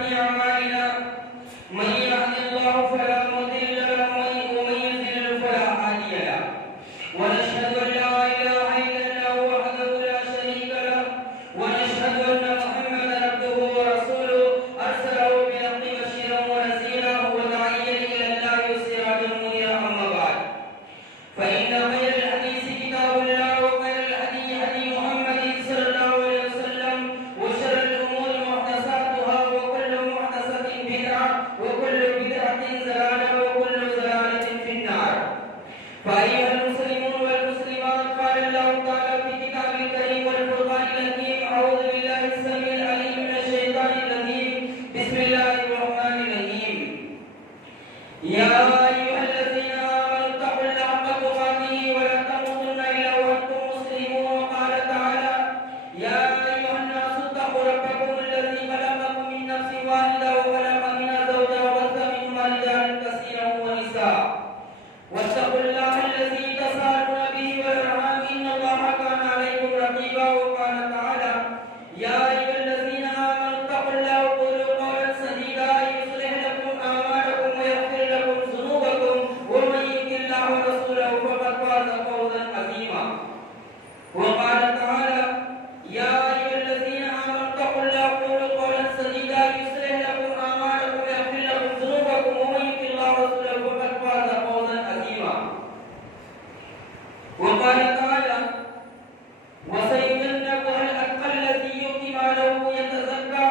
سيئات أعمالنا من يهد الله فلا مضل له ومن يضلل فلا هادي له ونشهد أن لا إله إلا الله وحده لا شريك له ونشهد أن محمدا عبده ورسوله أرسله بالحق بشيرا ونذيرا وداعيا إلى الله وسراجا منيرا أما بعد فإن خير الحديث كتاب الله وخير الهدي هدي محمد صلى الله عليه وسلم وشر الأمور محدثاتها وكل محدثة بدعة وكل بدعة ضلالة وكل ضلالة في النار. فأيها المسلمون والمسلمات قال الله تعالى في كتابه الكريم والفرقان الحكيم أعوذ بالله السميع العليم من الشيطان الرجيم بسم الله الرحمن الرحيم. يا أيها الذين آمنوا اتقوا الله حق تقاته ولا تموتن إلا وأنتم مسلمون. وقال تعالى يا أيها الناس اتقوا ربكم الذي خلقكم من نفس واحدة وخلق منها زوجها وبث منهما رجالا كثيرا ونساء واتقوا الله الذي تساءلون به والأرحام إن الله كان عليكم رقيبا. وقال تعالى يا أيها الذين آمنوا اتقوا الله وقولوا قولا سديدا يصلح لكم أعمالكم ويغفر لكم ذنوبكم ومن يطع الله ورسوله فقد فاز فوزا عظيما. وقال تعالى يا أيها الذين آمنوا اتقوا الله وقولوا قولا سديدا يصلح لكم أعمالكم ويغفر لكم ذنوبكم ومن يطع الله ورسوله فقد فاز فوزا عظيما. وقال تعالى وسيجنبها الأتقى الذي يؤتي ماله يتزكى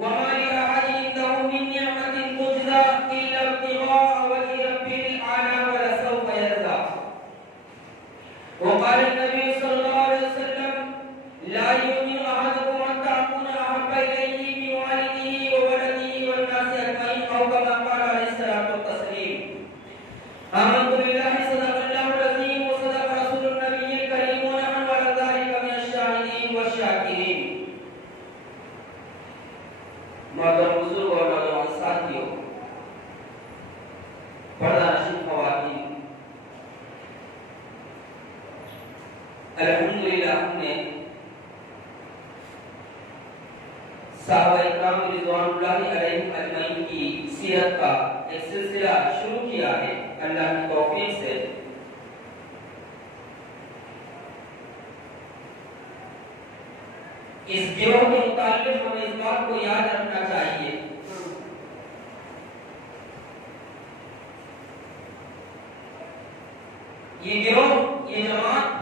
وما لأحد عنده من نعمة تجزى إلا ابتغاء وجه ربه الأعلى ولسوف يرضى. وقال النبي صلى الله عليه وسلم لا يؤمن أحدكم حتى أكون أحب إليه من والده وولده والناس أجمعين أو كما قال عليه الصلاة والتسليم. آمنت بالله صدق الله العظيم وصدق رسول النبي الكريم ونحن على ذلك من الشاهدين والشاكرين. محترم بزرگ اور نوجوان ساتھیوں، پردہ نشین خواتین، الحمدللہ ہم نے صحابہ اکرام رضوان اللہ علیہم اجمعین کی سیرت کا ایک سلسلہ شروع کیا ہے اللہ کی توفیق سے. اس گروہ کے متعلق ہمیں اس بات کو یاد رکھنا چاہیے یہ گروہ، یہ جماعت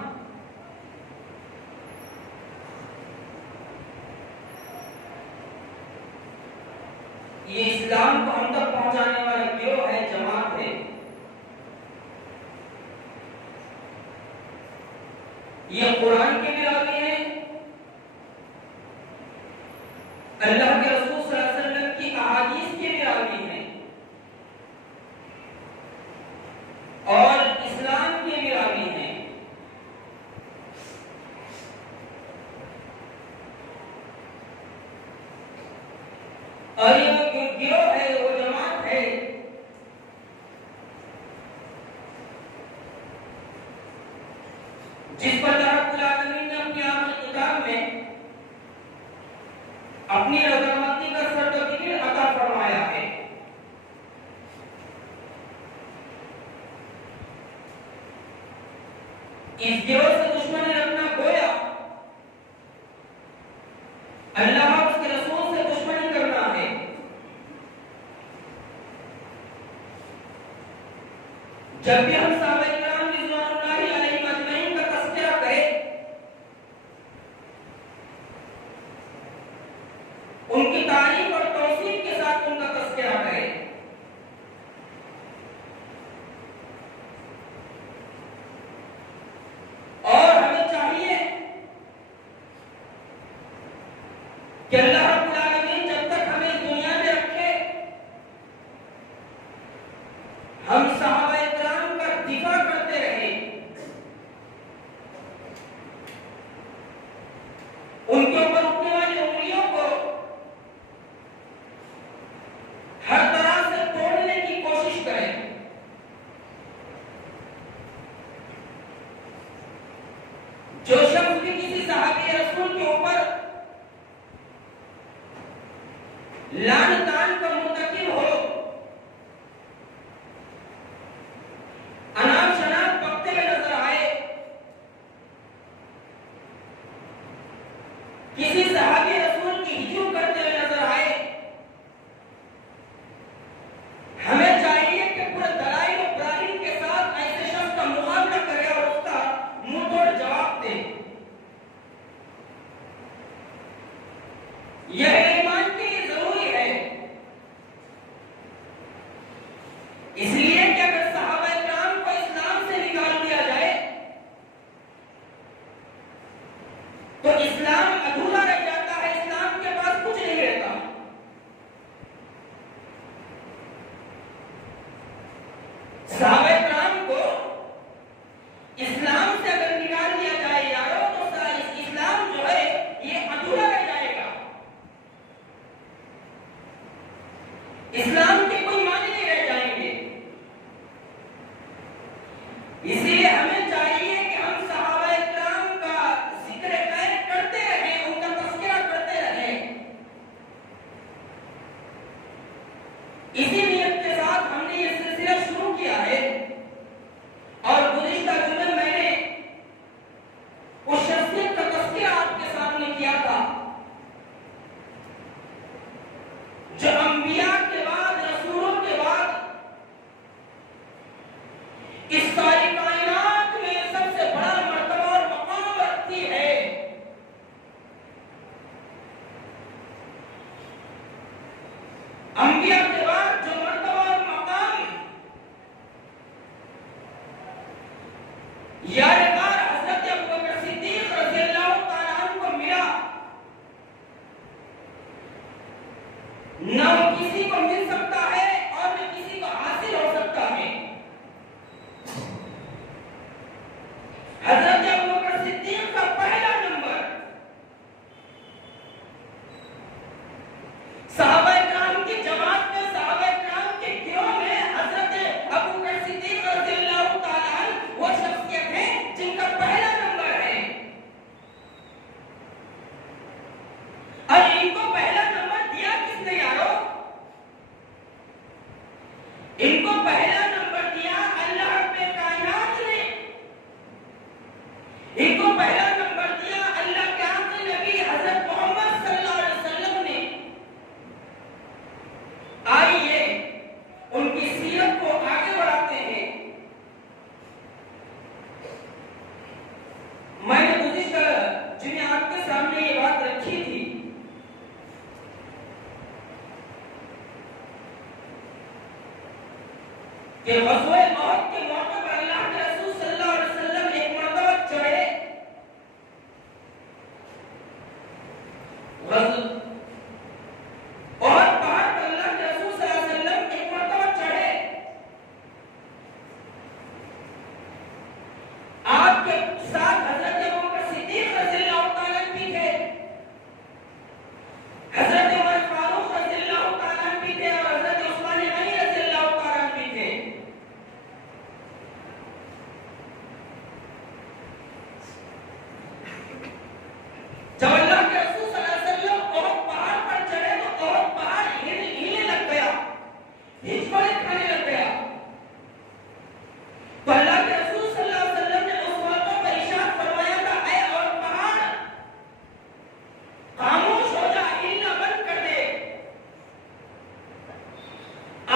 یہ اسلام کو ہم تک پہنچانے والا گروہ ہے، جماعت ہے. یہ قرآن کے بھی راوی ہیں، اللہ کے رسول صلی اللہ علیہ وسلم کی احادیث کے بھی راوی ہیں اور اسلام کے بھی راوی ہیں. اور یہ گروہ ہے، وہ جماعت ہے جس پر اللہ رب العالمین نے اپنی آخری کتاب میں اپنی رضامندی کا سرٹیفکیٹ عطا فرمایا ہے. اس گروہ سے دشمنی رکھنا گویا اللہ اور اس کے رسول سے دشمنی کرنا ہے. جب بھی ہم صحابہ کرام رضوان اللہ علیہم اجمعین کا تذکرہ کریں، ان کی تعریف اور توصیف کے ساتھ ان کا تذکرہ کریں، اور ہمیں چاہیے کہ اللہ رب العالمین جب تک ہمیں اس دنیا میں رکھے ہم صحابہ کرام کا دفاع کرتے رہیں، ان کے اوپر اٹھنے والی انگلیوں کو ہر طرح لعن تان کا مرتکب ہو، اناپ شناپ بکتے ہوئے نظر آئے، کسی صحابی رسول کی ہجوم کرتے ہوئے نظر آئے، ہمیں چاہیے کہ پورے دلائل و براہین کے ساتھ ایسے شخص کا مقابلہ کرے اور اس کا منہ توڑ جواب دے۔ یہ ایمان کے لیے ضروری ہے، اس لیے کہ اگر صحابہ کرام کو اسلام سے نکال دیا جائے تو اسلام ادھورا رہ جاتا ہے، اسلام کے پاس کچھ نہیں رہتا۔ صحابہ کرام کو اسلام سے اگر نکال دیا جائے یارو تو اسلام جو ہے یہ ادھورا رہ جائے گا، اسلام کے کوئی معنی نہیں رہ جائیں گے۔ اسی لیے ہمیں چاہیے کہ ہم صحابہ کرام کا ذکر خیر کرتے رہیں، ان کا تذکرہ کرتے رہیں۔ اسی نیت کے ساتھ ہم نے یہ سلسلہ شروع کیا ہے، اور گزشتہ جمعے میں نے اس شخصیت کا تذکرہ آپ کے سامنے کیا تھا جو انبیاء کے بعد، رسولوں کے بعد اس ساری کائنات میں سب سے بڑا مرتبہ اور مقام رکھتی ہے۔ انبیاء کے بعد جو مرتبہ اور مقام یار غار حضرت ابوبکر صدیق رضی اللہ تعالیٰ عنہ کو ملا، نہ وہ کسی کو مل سکتا ہے اور نہ کسی کو حاصل ہو سکتا ہے۔ حضرت ابوبکر صدیق کا پہلا نمبر صحابہ کرام کی جماعت میں، صحابہ کرام کے گروہ میں حضرت ابوبکر صدیق رضی اللہ تعالیٰ عنہ وہ شخصیت ہیں جن کا پہلا نمبر ہے، اور ان کو پہلا نمبر دیا کس نے یارو؟ ان کو پہلا نمبر دیا اللہ رب کائنات نے، ان کو پہلا نمبر دیا اللہ کے آخری نبی حضرت محمد صلی اللہ علیہ وسلم نے۔ آئیے ان کی سیرت کو آگے بڑھاتے ہیں۔ میں نے گزشتہ جنہیں آپ کے سامنے یہ بات رکھی تھی کہ غزوہ احد کے موقع پر اللہ کے رسول صلی اللہ علیہ وسلم ایک مرتبہ چڑھے، احد پہاڑ پر اللہ کے رسول صلی اللہ علیہ وسلم ایک مرتبہ چڑھے، آپ کے ساتھ حضرت ابوبکر صدیق رضی اللہ تعالیٰ عنہ بھی تھے، حضرت عمر فاروق رضی اللہ تعالیٰ عنہ بھی تھے، اور حضرت عثمان غنی رضی اللہ تعالیٰ عنہ بھی تھے۔ جب اللہ کے رسول صلی اللہ علیہ وسلم احد پہاڑ پر چڑھے تو احد پہاڑ ہلنے لگ گیا، ہچکولے کھانے لگ گیا، تو اللہ کے رسول صلی اللہ علیہ وسلم نے اس موقع پر ارشاد فرمایا تھا، اے احد پہاڑ خاموش ہو جا، ہلنا بند کر دے،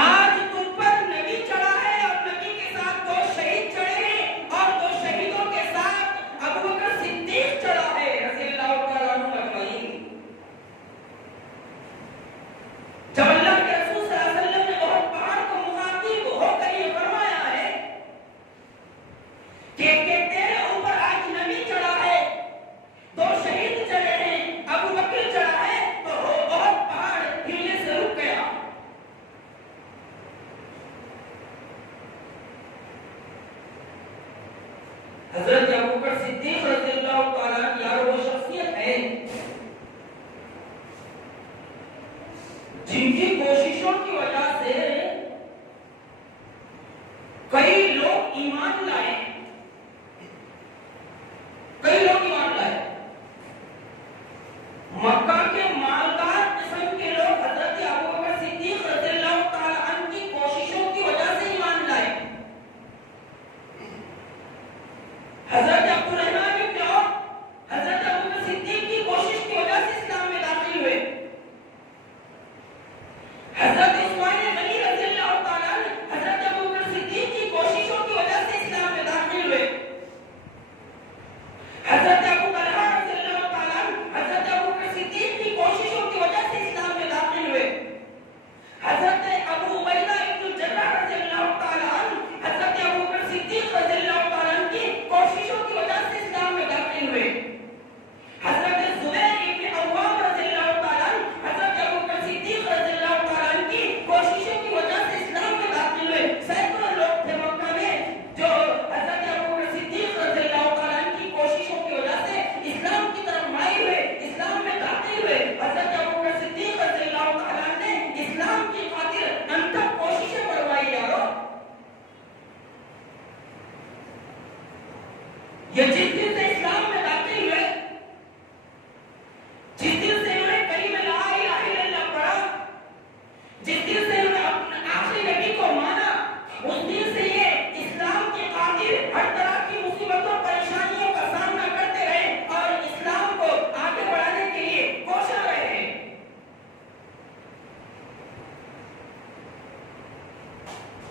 آج تم پر نبی چڑھا ہے اور نبی کے ساتھ دو شہید چڑھے ہیں، اور دو شہیدوں کے ساتھ ابوبکر صدیق چڑھا ہے رضی اللہ تعالیٰ عنہ اجمعین۔ جب اللہ کے رسول صلی اللہ علیہ وسلم نے احد پہاڑ کو مخاطب ہو کر یہ فرمایا ہے کہ تیرے اوپر آج نبی چڑھا ہے، دو شہید چڑھے ہیں، ابوبکر چڑھا ہے، تو احد پہاڑ ہلنے سے رک گیا۔ حضرت ابوبکر صدیق رضی اللہ تعالیٰ عنہ یار وہ شخصیت ہے جن کی کوششوں کی وجہ سے کئی لوگ ایمان لائے، کئی لوگ ایمان لائے۔ مکہ کے مالدار قسم کے لوگ حضرت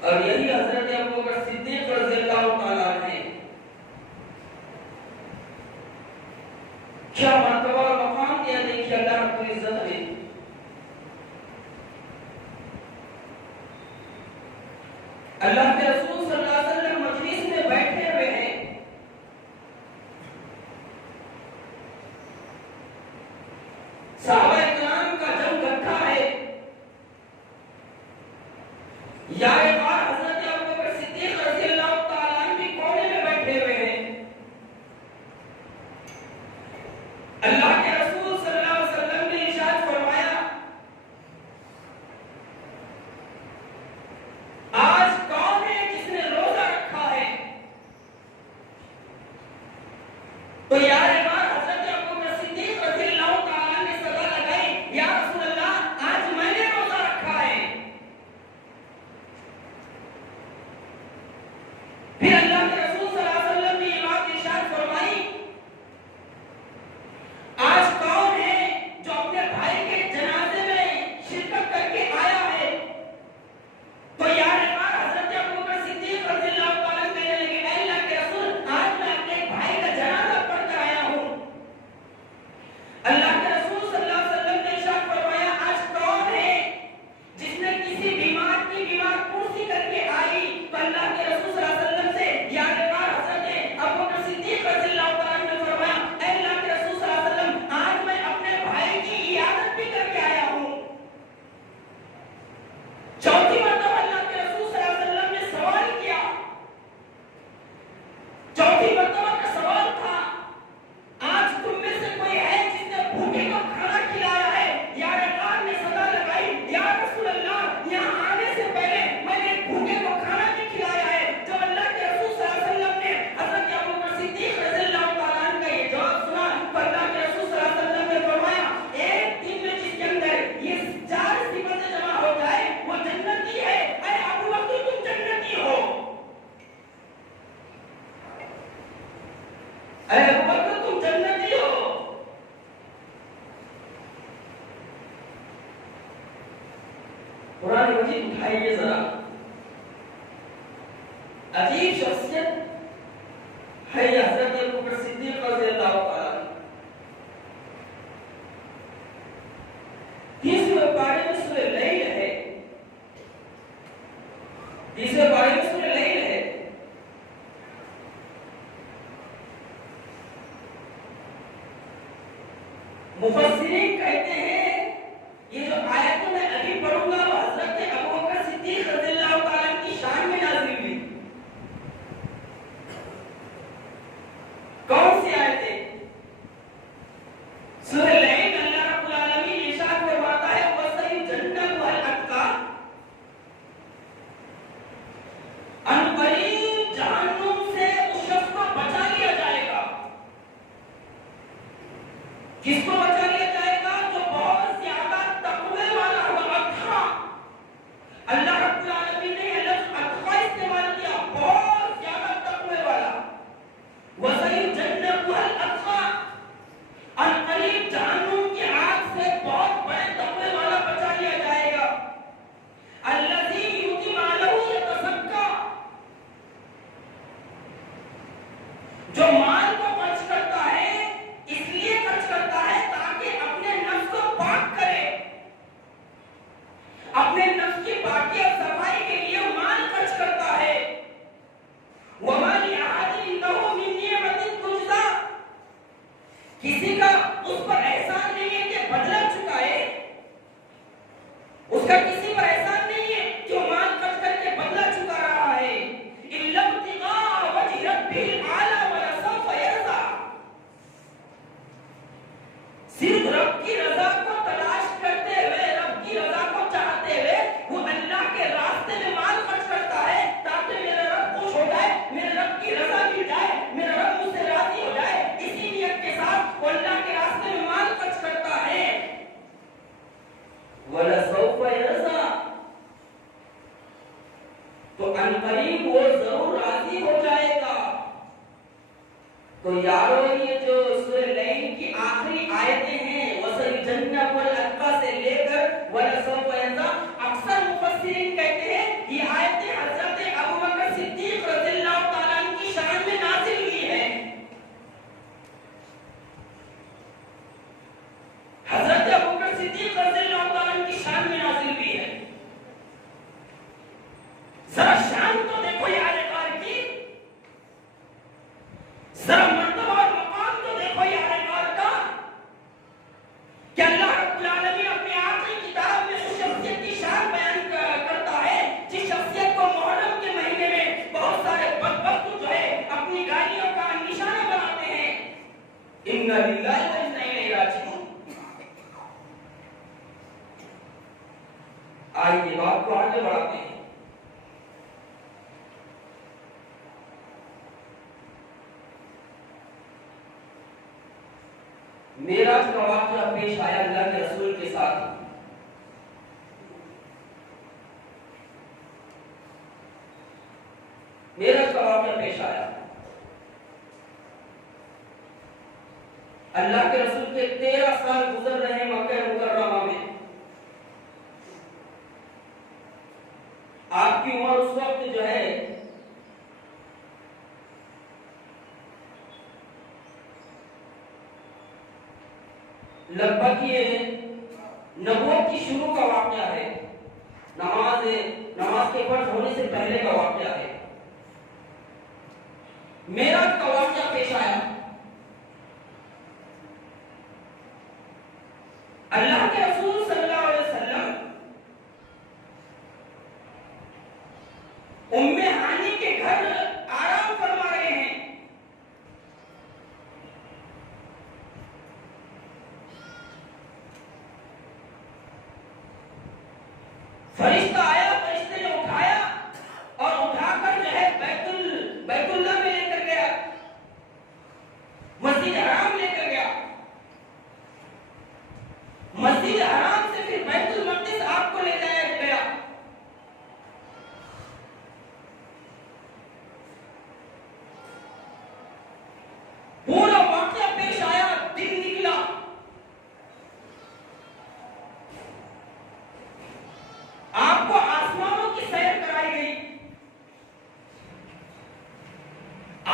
اور یہی حضرت ابوبکر صدیق رضی اللہ تعالیٰ عنہ کیا مرتبہ اور مقام دیا دیکھیے اللہ رب العزت نے. اللہ کے رسول صلی اللہ علیہ وسلم مجلس میں بیٹھے ہوئے ہیں. صحابہ اکرام کا جب گٹھا ہے یا ایک بار حضرت ابوبکر صدیق رضی اللہ تعالیٰ عنہ بھی کونے میں بیٹھے ہوئے ہیں. اللہ کے رسول صلی اللہ علیہ وسلم نے ارشاد فرمایا آج کون ہے جس نے روزہ رکھا ہے؟ تو یار ایک بار حضرت ابوبکر صدیق رضی اللہ تعالیٰ عنہ نے صدا لگائی یا رسول اللہ آج میں نے روزہ رکھا ہے. پھر اللہ کے رسول صلی اللہ علیہ وسلم نے یہ بات ارشاد فرمائی آج کون ہے جو اپنے بھائی کے جنازے میں شرکت کر کے آیا ہے؟ تو یار ایک بار حضرت ابوبکر صدیق رضی اللہ تعالیٰ عنہ کہنے لگے اے اللہ کے رسول آج میں اپنے بھائی کا جنازہ پڑھ کر آیا ہوں. اللہ کے رسول صلی اللہ علیہ وسلم نے ارشاد فرمایا آج کون ہے جس نے کسی بیمار کی بیمار پرسی کر کے آئی؟ تو اللہ کے رسول صلی اللہ علیہ وسلم سے یار ایک بار حضرت ابوبکر صدیق رضی اللہ تعالیٰ عنہ نے فرمایا اے اللہ کے رسول صلی اللہ علیہ وسلم آج میں اپنے بھائی کی عیادت بھی کر کے آیا ہوں. چوتھی مرتبہ اللہ کے رسول صلی اللہ علیہ وسلم نے سوال کیا. چوتھی مرتبہ کا سوال تھا آج تم میں سے کوئی ہے جس نے بھوکے کو کھانا کھلایا ہے؟ یا رسول نے صدا لگائی یا رسول اللہ یہاں آنے سے پہلے میں نے بھوکے کو کھانا بھی کھلایا ہے. جب اللہ کے رسول صلی اللہ علیہ وسلم نے حضرت ابوبکر صدیق رضی اللہ تعالیٰ عنہ کا یہ جواب سنا تو اللہ کے رسول صلی اللہ علیہ وسلم نے فرمایا ایک دن میں جس کے اندر یہ 4 صفتیں جمع ہو جائے وہ جنتی ہے. اے ابوبکر تم جنتی ہو. اے ابوبکر تم جنتی ہو. قرآن مجید اٹھائیے ذرا. عجیب شخصیت ہے یہ حضرت ابوبکر صدیق رضی اللہ تعالیٰ عنہ. 30ویں پارے میں سورہ لیل ہے. 30ویں پارے میں سورہ لیل ہے. مفسرین کہتے ہیں یہ جو آیت میں ابھی پڑھوں گا وہ حضرت ابوبکر صدیق رضی اللہ تعالیٰ عنہ کی شان میں نازل ہوئی. کون سی آیتیں؟ سورہ لیل اللہ رب العالمین ارشاد فرماتا ہے وَسَيُجَنَّبُهَا الْأَتْقَى ان قریب جہنم سے اس شخص کو بچا لیا جائے گا. کس کو بچا لیا جائے گا؟ جو بہت زیادہ تقوی والا ہوگا. اتقا اللہ رب العالمین نے یہ لفظ اتقا استعمال کیا بہت زیادہ تقوی والا. وَسَيُجَنَّبُهَا الْأَتْقَى ان قریب جہنم کی آگ سے بہت بڑے تقوی والا بچا لیا جائے گا. الَّذِي يُؤْتِي مَالَهُ يَتَزَكَّى جو مال کو خرچ کرتا ہے اس لیے خرچ کرتا ہے تاکہ اپنے نفس کو پاک کرے. اپنے نفس کی پاکی اور صفائی کے لیے مال خرچ کرتا ہے. وَمَا لِأَحَدٍ عِندَهُ مِن نِّعْمَةٍ تُجْزَىٰ کسی کا اس پر احسان نہیں ہے کہ بدلہ چکائے. اس کا کسی پر احسان نہیں ہے کہ وہ مال خرچ کر کے بدلہ چکا رہا ہے. إِلَّا ابْتِغَاءَ وَجْهِ رَبِّهِ الْأَعْلَىٰ وَلَسَوْفَ يَرْضَىٰ صرف رب کی رضا کو تلاش کرتے ہوئے رب کی رضا کو چاہتے ہوئے وہ اللہ کے راستے میں مال خرچ کرتا ہے تاکہ میرا رب خوش ہو جائے, میرے رب کی رضا مل جائے, میرا رب مجھ سے راضی ہو جائے. اسی نیت کے ساتھ وہ اللہ کے راستے میں مال خرچ کرتا ہے. وَلَسَوْفَ يَرْضَىٰ تو عنقریب وہ ضرور راضی ہو جائے گا. تو یارو یہ جو سورہ لیل کی آخری آیتیں ہیں وَسَيُجَنَّبُهَا الْأَتْقَى سے لے کر وَلَسَوْفَ يَرْضَىٰ اکثر مفسرین کہتے ہیں یہ آیتیں حضرت آئیے بات کو آگے بڑھاتے ہیں۔ معراج کا واقعہ پیش آیا اللہ کے رسول کے ساتھ۔ معراج کا واقعہ پیش آیا، اللہ کے رسول کے 13 سال گزر رہے ہیں مکہ مکرمہ میں۔ آپ کی عمر اس وقت جو ہے لگ بھگ یہ نبوت کی شروع کا واقعہ ہے، نماز کے فرض ہونے سے پہلے کا واقعہ ہے۔ معراج کا واقعہ پیش آیا، اللہ کے رسول صلی اللہ علیہ وسلم ام ہانی کے گھر آرام فرما رہے ہیں۔ فرشتہ آیا، فرشتے نے اٹھایا اور اٹھا کر جو ہے بیت اللہ میں لے کر گیا، مسجد حرام لے کر گیا۔ مسجد حرام سے پھر بیت المقدس آپ کو لے جایا گیا۔ پورا واقعہ پیش آیا، دن نکلا، آپ کو آسمانوں کی سیر کرائی گئی،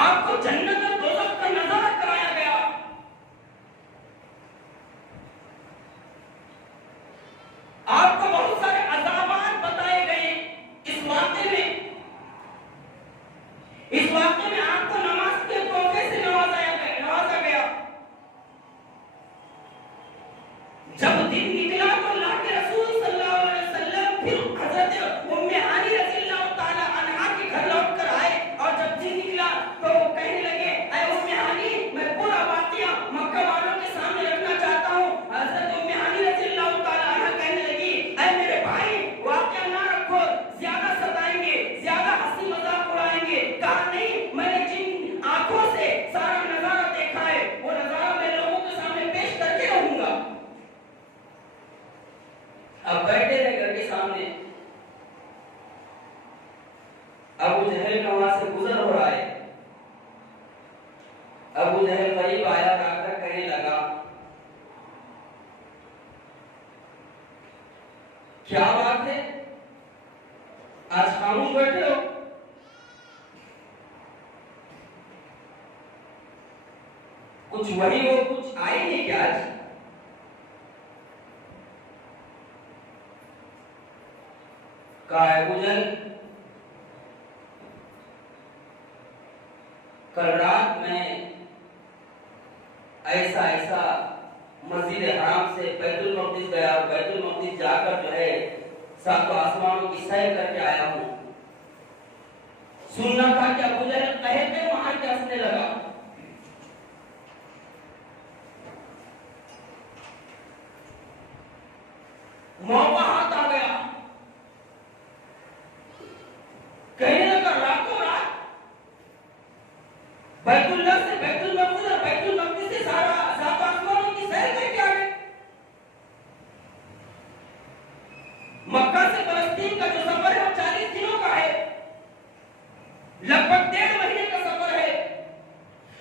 آپ کو جنت اور دوزخ کا نظارہ کرایا گیا، آپ کو بہت سارے عذابات بتائے گئے۔ اس واقعے میں آپ کو نماز کے تحفے سے نوازا گیا۔ جب دن نکلا تو اللہ کے رسول صلی اللہ علیہ وسلم پھر حضرت ام ہانی رضی اللہ تعالی عنہا کے گھر لوٹ کر آئے، اور جب دن نکلا تو وہ کہنے لگے، اے ام ہانی، میں پورا واقعہ مکہ والوں کے سامنے رکھنا چاہتا ہوں۔ حضرت ام ہانی رضی اللہ تعالی عنہا کہنے لگی، اے میرے بھائی، واقعہ نہ رکھو، زیادہ ستائیں گے، زیادہ ہنسی مذاق اڑائیں گے۔ کہا نہیں، میں نے جن آنکھوں سے سارا نظارہ دیکھا ہے وہ نظارہ میں لوگوں کے سامنے پیش کر کے رہوں گا۔ اب بیٹھے رہے گھر کے سامنے، ابو جہل کا وہاں سے گزر ہو رہا ہے۔ ابو جہل قریب آیا، آ کر کہنے لگا، کیا بات ہے، آج خاموش بیٹھے ہو؟ کچھ وہی ہو، کچھ آئی نہیں کیا آج؟ کہا ابو جہل، کل رات میں ایسا مسجد حرام سے بیت المقدس گیا، اور بیت المقدس جا کر جو ہے سات آسمانوں کی سیر کر کے آیا ہوں۔ سننا تھا کہ ابو جہل کہے پہ وہاں کے ہنسنے لگا۔ موقع ہاتھ آ گیا، کہنے لگا راتوں رات بیت اللہ سے بیت المقدس اور بیت المقدس سے سارا سات آسمانوں کی سیر کر کے آ گئے۔ مکہ سے فلسطین کا جو سفر ہے وہ 40 دنوں کا ہے، لگ بھگ 1.5 مہینے کا سفر ہے،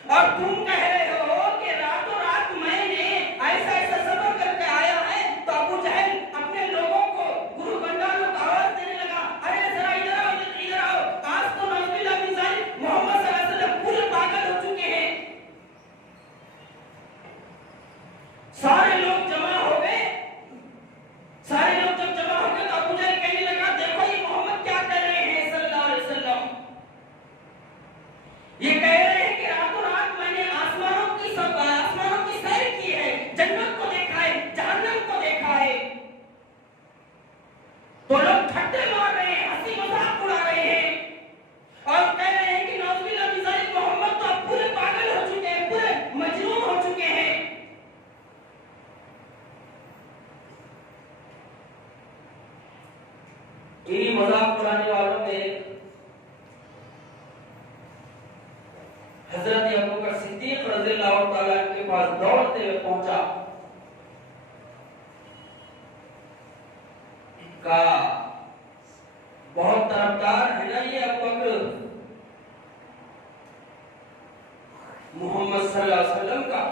اور تم کہہ رہے ہو کہ راتوں رات میں نے ایسا سفر کر کے آیا ہے۔ تو ابو جہل اپنے لوگوں کو، گرو گنڈانوں کو آواز دینے لگا، ارے ذرا ادھر آؤ، ادھر آؤ، آج تو نعوذ باللہ من ذالک محمد صلی اللہ علیہ وسلم پورے پاگل ہو چکے ہیں۔ سارے لوگ جمع ہو گئے، تو ابو جہل کہنے لگا، دیکھو انہی مذاق اڑانے والوں میں حضرت ابوبکر صدیق رضی اللہ تعالیٰ عنہ کے پاس دوڑتے ہوئے پہنچا، کہا بہت طرفدار ہے نا یہ ابوبکر محمد صلی اللہ علیہ وسلم کا۔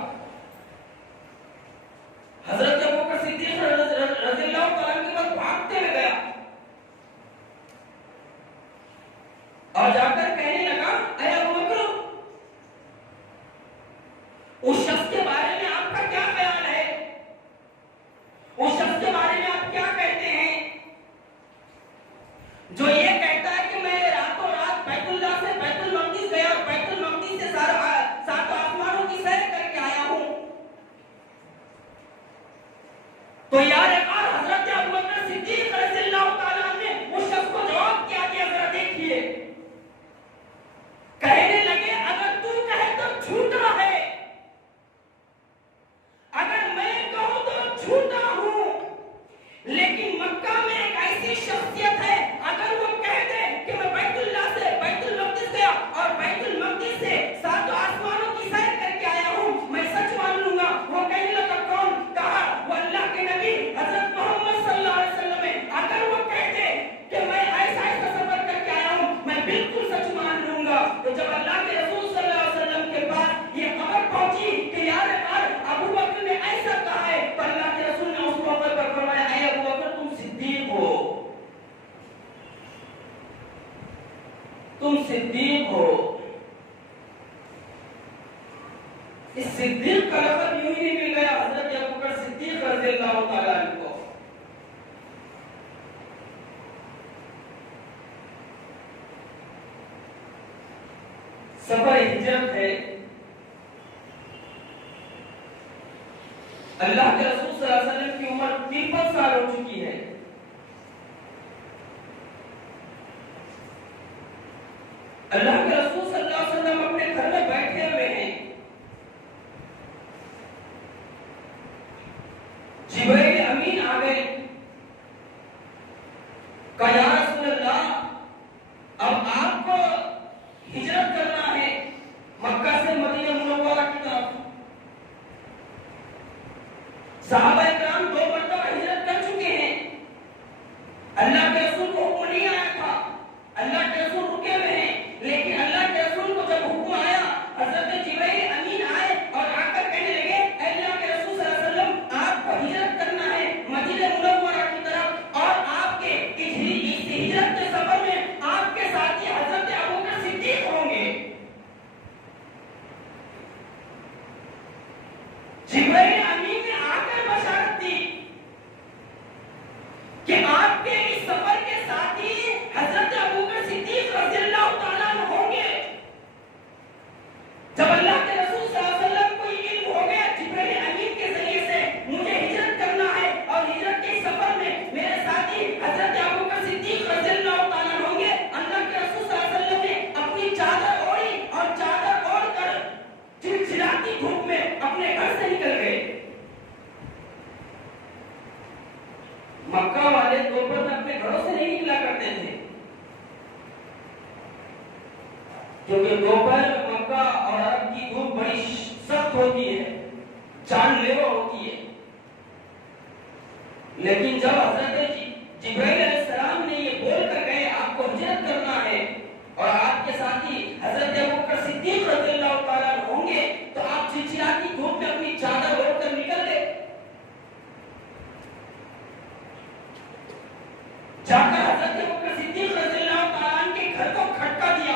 حضرت ابوبکر صدیق رضی اللہ تعالیٰ عنہ کے پاس بھاگتے ہوئے گیا اور جا کر کہنے لگا، اے ابوبکر، اس شخص کے بارے میں آپ کا کیا خیال ہے؟ اس شخص کے بارے میں آپ کیا کہتے ہیں جو یہ کہتا ہے کہ میں راتوں رات بیت اللہ سے بیت المقدس گیا اور بیت المقدس سے سات آسمانوں کی سیر کر کے آیا ہوں؟ تو یار حضرت ابوبکر صدیق رضی اللہ تعالیٰ نے اس شخص کو جواب کیا دیا، ذرا دیکھیے۔ کہنے لگے اگر تو کہے تو جھوٹا ہے، اگر میں کہوں تو جھوٹا ہوں، لیکن مکہ میں ایک ایسی شخصیت ہے اگر وہ کہہ دے کہ میں بیت اللہ سے بیت المقدس گیا اور بیت المقدس سے سات آسمانوں کی سیر کر کے آیا ہوں، میں سچ مان لوں گا۔ وہ کہنے لگا کون؟ کہا وہ اللہ کے نبی حضرت محمد صلی اللہ علیہ وسلم ہے، اگر وہ کہہ دے کہ میں ایسا ایسا سفر کر کے آیا ہوں، میں بالکل سچ مان لوں گا۔ تو جب اللہ کے رسول صلی اللہ علیہ وسلم کے پاس یہ خبر پہنچی کہ یار ابوبکر نے ایسا کہا ہے، تو اللہ کے رسول نے اس موقع پر فرمایا، اے ابوبکر تم صدیق ہو، تم صدیق ہو۔ اس صدیق کا لقب یوں ہی نہیں مل گیا حضرت ابوبکر صدیق رضی اللہ تعالیٰ عنہ کو۔ سفر ہجرت ہے، اللہ کے رسول صلی اللہ علیہ وسلم کی عمر 53 سال ہو چکی ہے۔ اللہ کے رسول صلی اللہ علیہ وسلم اپنے گھر میں بیٹھے ہوئے ہیں، جبرائیل امین آ گئے، کہا یا رسول اللہ اب آپ کو ہجرت کرنا ہے مکہ سے مدینہ منورہ کی طرف۔ صحابہ کرام 2 مرتبہ ہجرت کر چکے ہیں، اللہ کے رسول کو حکم نہیں آیا تھا، اللہ کے رسول رکے ہوئے ہیں، لیکن اللہ کے رسول کو جب حکم آیا، حضرت جبرائیل امین آئے اور آ کر کہنے لگے، اے اللہ کے رسول صلی اللہ علیہ وسلم آپ کو ہجرت کرنا ہے مدینہ منورہ کی طرف، اور آپ کے اس ہجرت کے سفر میں آپ کے ساتھی حضرت ابوبکر صدیق ہوں گے۔ جبرائیل امین نے آ کر بشارت دی کہ آپ کے اس سفر کے ساتھی حضرت ابوبکر صدیق رضی اللہ تعالیٰ عنہ ہوں گے۔ جب اللہ کے رسول صلی اللہ علیہ وسلم کو یہ علم ہو گیا جبرائیل امین کے ذریعے سے مجھے ہجرت کرنا ہے اور ہجرت کے سفر میں میرے ساتھی حضرت ابوبکر صدیق رضی اللہ تعالیٰ عنہ ہوں گے، اللہ کے رسول صلی اللہ علیہ وسلم نے اپنی چادر اوڑھی اور چادر اوڑھ کر چلچلاتی دھوپ میں اپنے گھر سے نکل گئے۔ مکہ والے دوپہر میں اپنے گھروں سے نہیں نکلا کرتے تھے، کیونکہ دوپہر مکہ اور عرب کی دھوپ بڑی سخت ہوتی ہے، جان لیوا ہوتی ہے۔ لیکن جب حضرت جبرائیل علیہ السلام نے یہ بول کر گئے آپ کو ہجرت کرنا ہے اور آپ کے ساتھی حضرت ابوبکر صدیق رضی اللہ تعالیٰ عنہ ہوں گے، تو آپ چلچلاتی دھوپ میں اپنی چادر اوڑھ کر نکل گئے۔ جا کر حضرت ابوبکر صدیق رضی اللہ تعالیٰ عنہ کے گھر کو کھٹکا دیا۔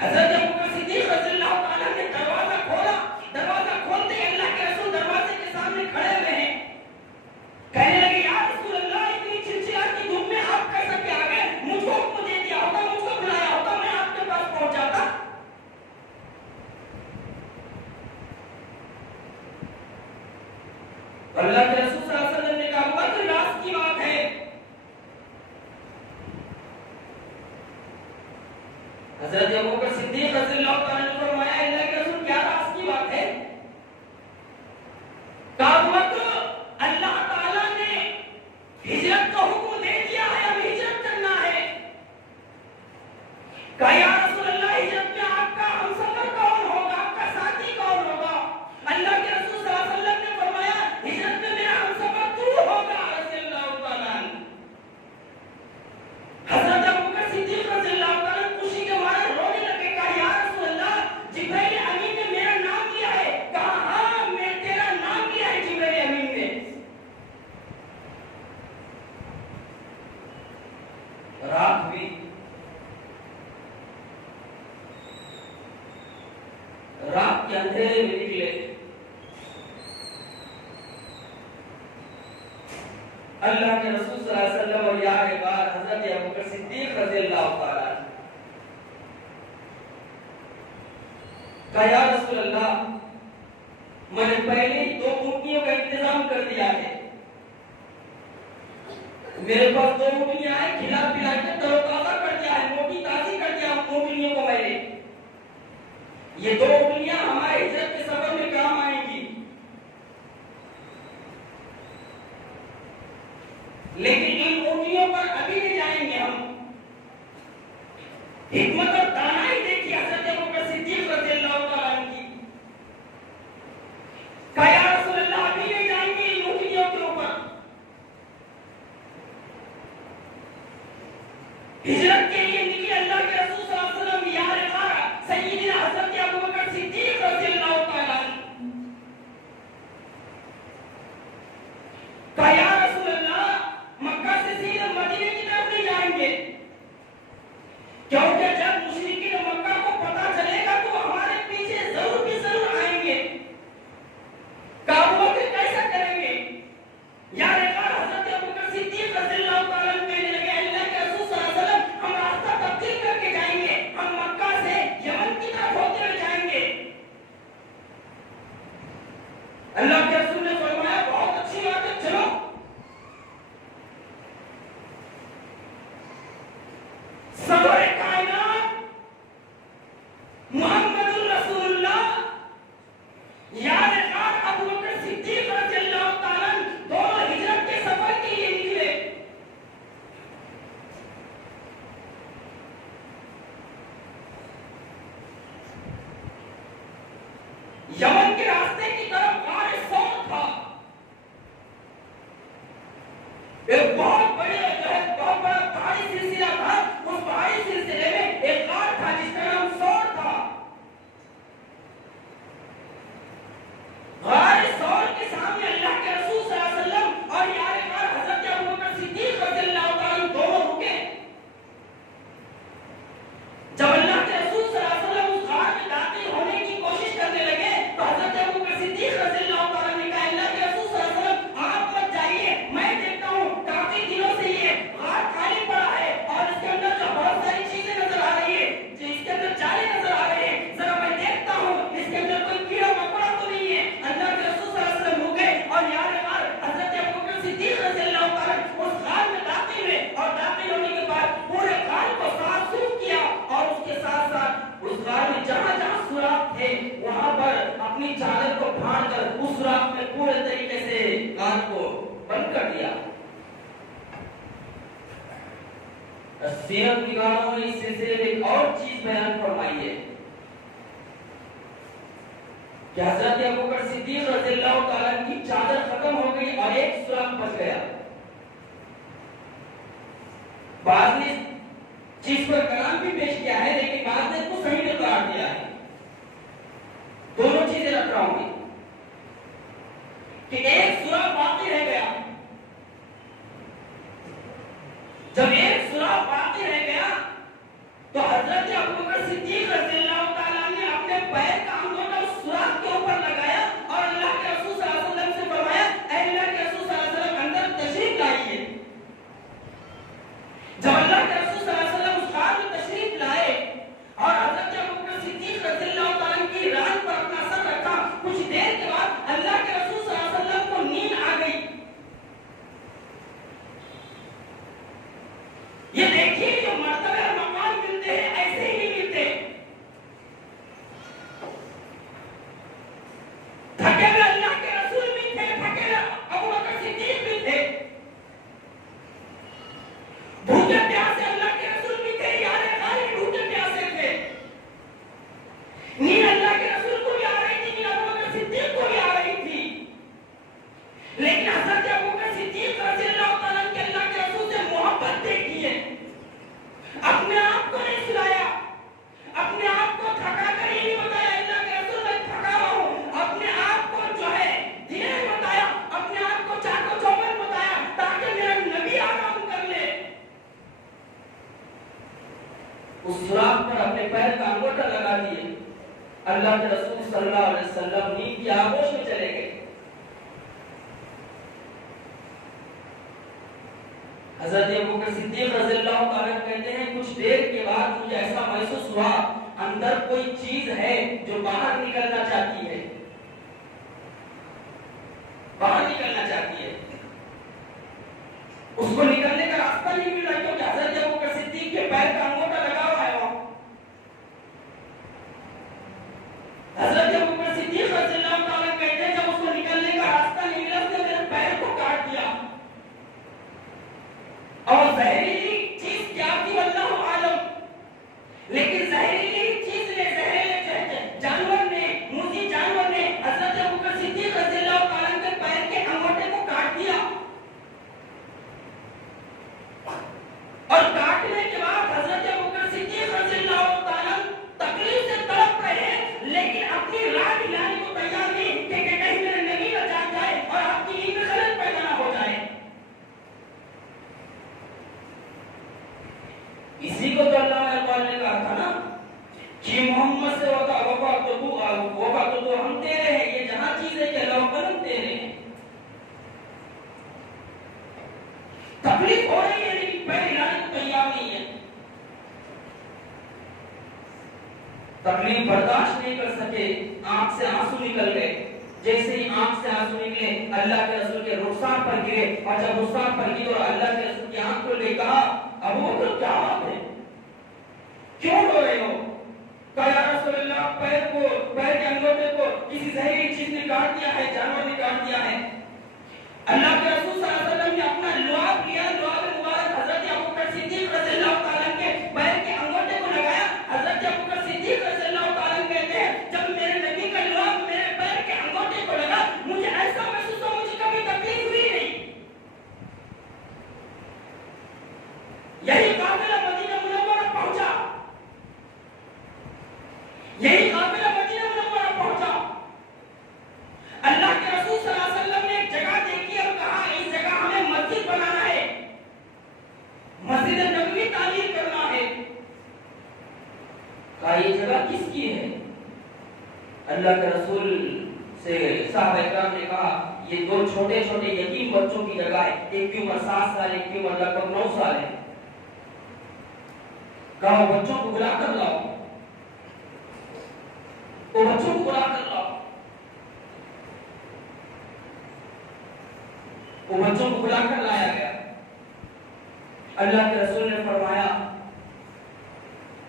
حضرت ابوبکر صدیق رضی اللہ تعالیٰ نے دروازہ کھولا، دروازہ کھولتے ہی اللہ کے رسول دروازے کے سامنے کھڑے ہوئے ہیں، کہنے لگے یا رسول اللہ اتنی چلچلاتی دھوپ میں آپ کیسے کہ آ گئے؟ مجھ کو حکم دے دیا ہوتا، مجھ کو بلایا ہوتا، میں آپ کے پاس پہنچ جاتا۔ اللہ کے رسول صلی اللہ علیہ وسلم نے کہا بہت راز کی بات ہے۔ حضرت ابوبکر صدیق رضی اللہ تعالیٰ نے فرمایا اللہ کے رسول کیا راز کی بات ہے؟ کہا ابوبکر اللہ اللہ کے رسول صلی اللہ علیہ وسلم اور یار غار حضرت ابوبکر صدیق رضی اللہ تعالیٰ کہا یا رسول اللہ میں نے پہلے 2 اونٹنیوں کا انتظام کر دیا ہے، میرے پاس 2 اونٹنیاں ہیں، کھلا پلا کے تر و تازہ کر دیا ہے، موٹی تازی کر دیا اونٹنیوں کو میں نے، یہ 2 اونٹنیاں ہمارے ہجرت کے سفر میں کام آئیں گی، لیکن ان اونٹنیوں پر ابھی نہیں جائیں گے ہم۔ حکمت اور دانائی دیکھی حضرت ابوبکر صدیق رضی اللہ تعالیٰ عنہ کی، کہا یا رسول اللہ ابھی نہیں جائیں گے ان اونٹنیوں کے اوپر، ہجرت کے لیے نکلے اللہ کے رسول صلی اللہ علیہ وسلم یار غار سیدنا حضرت ابوبکر صدیق رضی اللہ تعالیٰ عنہ، کہا یا رسول اللہ مکہ سے سیدھے مدینے کی طرف نہیں جائیں گے، کیونکہ جب مشرکین مکہ کو پتہ چلے گا تو ہمارے پیچھے ضرور بھی ضرور آئیں گے، کعبہ کے کیسا کریں گے؟ یار غار حضرت ابوبکر صدیق رضی اللہ تعالیٰ عنہ کہنے لگے اللہ کے رسول صلی اللہ علیہ وسلم ہم راستہ تبدیل کر کے جائیں گے، ہم مکہ سے یمن کی طرف ہوتے ہوئے جائیں گے۔ اللہ کے رسول نے فرمایا بہت اچھی بات ہے، چلو۔ سرور کائنات محمد رسول اللہ یار غار ابوبکر صدیق رضی اللہ تعالیٰ عنہ دونوں ہجرت کے سفر کے لیے نکلے، یمن کے راستے کی طرف غار ثور تھا، ایک بہت بڑی بہت بڑا پہاڑی سلسلہ تھا، اس پہاڑی سلسلے میں ایک غار تھا جس کا نام ثور تھا۔ غار ثور کے سامنے اللہ کے رسول صلی اللہ علیہ وسلم اور یار غار حضرت ابوبکر صدیق رضی اللہ تعالیٰ عنہ دونوں رکے۔ جب اللہ کے رسول صلی اللہ علیہ وسلم اس غار میں داخل ہونے کی کوشش کرنے لگے تو حضرت ابوبکر صدیق رضی اللہ تعالیٰ عنہ نے کہا اللہ کے رسول صلی اللہ علیہ وسلم آپ مت جائیے، میں دیکھتا ہوں کافی دنوں سے یہ غار خالی پڑا ہے اور اس کے اندر جو بہت ساری چیزیں نظر آ رہی ہے، اس کے اندر جالے نظر آ رہے ہیں، ذرا میں دیکھتا ہوں اس کے اندر کوئی کیڑا مکوڑا تو نہیں ہے۔ اللہ کے رسول صلی اللہ علیہ وسلم رکے اور یار غار حضرت ابوبکر صدیق رضی اللہ تعالیٰ عنہ اس غار میں داخل ہوئے اور داخل ہونے کے بعد پورے غار کو صاف ستھرا کیا اور اس کے ساتھ ساتھ اس غار میں جہاں جہاں سوراخ تھے وہاں پر اپنی چادر کو پھاڑ کر اس سوراخ میں پورے طریقے سے غار کو بند کر دیا۔ سیرت نگاروں نے اس سلسلے میں ایک اور چیز بیان فرمائی ہے کہ حضرت ابوبکر صدیق رضی اللہ تعالیٰ عنہ کی چادر ختم ہو گئی اور ایک سوراخ بچ گیا۔ بعض نے چیز پر کلام بھی پیش کیا ہے لیکن بعض نے اس کو صحیح قرار دیا ہے، دونوں چیزیں رکھ رہا ہوں کہ ایک سوراخ باقی رہ گیا، جب ایک سوراخ باقی رہ گیا تو حضرت ابوبکر صدیق رضی اللہ تعالیٰ عنہ نے اپنے پیر کا انگوٹھا اس سوراخ کے اوپر لگایا اور اللہ کے رسول صلی اللہ علیہ وسلم سے فرمایا اے اللہ کے رسول صلی اللہ علیہ وسلم اندر تشریف لائیے۔ جب اللہ کے رسول صلی اللہ علیہ وسلم اس غار میں تشریف لائے اور حضرت ابوبکر صدیق رضی اللہ تعالیٰ عنہ کی ران پر اپنا سر رکھا، کچھ دیر کے بعد اللہ کے رسول صلی اللہ علیہ وسلم کو نیند آ گئی۔ یہ دیکھیے جو مرتبہ اور مقام ملتے ہیں ایسے ہی نہیں ملتے، تھکے ہوئے اللہ کے رسول بھی تھے، تھکے ہوئے ابوبکر صدیق بھی تھے، بھوکے پیاسے اللہ کے رسول بھی تھے، یار غار بھی بھوکے پیاسے تھے، نیند اللہ کے رسول کو بھی آ رہی تھی، نیند ابوبکر صدیق کو بھی آ رہی تھی، لیکن حضرت ابوبکر صدیق رضی اللہ تعالیٰ عنہ کے اللہ کے رسول سے محبت دیکھی ہے، اپنے آپ کو نہیں سلایا، اپنے آپ کو تھکا کر ہی نہیں بتایا اللہ کے رسول میں تھکا ہوا ہوں، اپنے آپ کو جو ہے دھیرے بتایا، اپنے آپ کو چاقو چوبند بتایا تاکہ میرا نبی آرام کر لے۔ اس سوراخ پر اپنے پیر کا انگوٹھا لگا دیے، اللہ کے رسول صلی اللہ علیہ وسلم نیند کی آغوش میں چلے گئے۔ حضرت ابوبکر صدیق رضی اللہ تعالیٰ کہتے ہیں کچھ دیر کے بعد مجھے ایسا محسوس ہوا اندر کوئی چیز ہے جو باہر نکلنا چاہتی ہے، باہر نکلنا چاہتی ہے، اس کو نکلنے کا راستہ نہیں مل رہا کیونکہ حضرت ابوبکر صدیق کے پیر کا انگوٹا لگا ہوا ہے وہاں۔ حضرت ابوبکر صدیق رضی اللہ تعالیٰ کہتے ہیں جب اس کو نکلنے کا راستہ نہیں ملا اس نے میرے پیر کو کاٹ دیا، اور زہریلی چیز کیا تھی اللہ عالم، لیکن زہریلی چیز نے، زہریلے جانور نے، موذی جانور نے حضرت ابوبکر صدیق رضی اللہ تعالیٰ کے پیر کے انگوٹے کو کاٹ دیا، اور کاٹنے کے بعد حضرت ابوبکر صدیق رضی اللہ تعالیٰ تکلیف سے تڑپ رہے ہیں، لیکن اپنی راہ دلانے کو تیار نہیں کہ کہیں میرے نبی نہ جان جائے اور آپ کی نیند میں خلل پیدا نہ ہو جائے۔ اسی کو تو اللہ اقبال نے کہا تھا نا کہ محمد سے وفا تو ہم تیرے ہیں، یہ جہاں چیز ہے کہ اللہ قلم تیرے ہیں۔ تکلیف ہو رہی ہے لیکن پیر ہلانے کو تیار نہیں ہے، تکلیف برداشت نہیں کر سکے، آنکھ سے آنسو نکل گئے، جیسے ہی آنکھ سے آنسو نکلے اللہ کے رسول کے رخسار پر گرے، اور جب رخسار پر گرے اور اللہ کے رسول کی آنکھ کھل گئی، کہا ابو بکر کیا بات ہے، کیوں رو رہے ہو؟ کہا یا رسول اللہ پیر کے انگوٹے کو کسی زہریلی چیز نے کاٹ دیا ہے، جانور نے کاٹ دیا ہے۔ اللہ کے رسول صلی اللہ علیہ وسلم نے اپنا لعاب لیا، لعاب مبارک حضرت ابوبکر صدیق رضی اللہ تعالیٰ کے پیر کے انگوٹے کو لگایا۔ حضرت ابوبکر صدیق رضی اللہ تعالیٰ کہتے ہیں جب میرے نبی کا لعاب میرے پیر کے انگوٹے کو لگا مجھے ایسا محسوس ہوا مجھے کبھی تکلیف ہوئی نہیں۔ یہی قافلہ مدینہ منورہ پہنچا، یہی قافلہ مدینہ منورہ پہنچا، اللہ کے رسول صلی اللہ علیہ وسلم نے ایک جگہ دیکھی اور کہا اس جگہ ہمیں مسجد بنانا ہے، مسجد نبوی تعمیر کرنا ہے۔ کہا یہ جگہ کس کی ہے؟ اللہ کے رسول سے صحابہ کرام نے کہا یہ دو چھوٹے چھوٹے یتیم بچوں کی جگہ ہے، ایک کی عمر 7 سال، ایک کی عمر لگ بھگ 9 سال ہے۔ کہا بچوں کو بلا کر لاؤ، وہ بچوں کو بلا کر لاؤ، وہ بچوں کو بلا کر لایا گیا۔ اللہ کے رسول نے فرمایا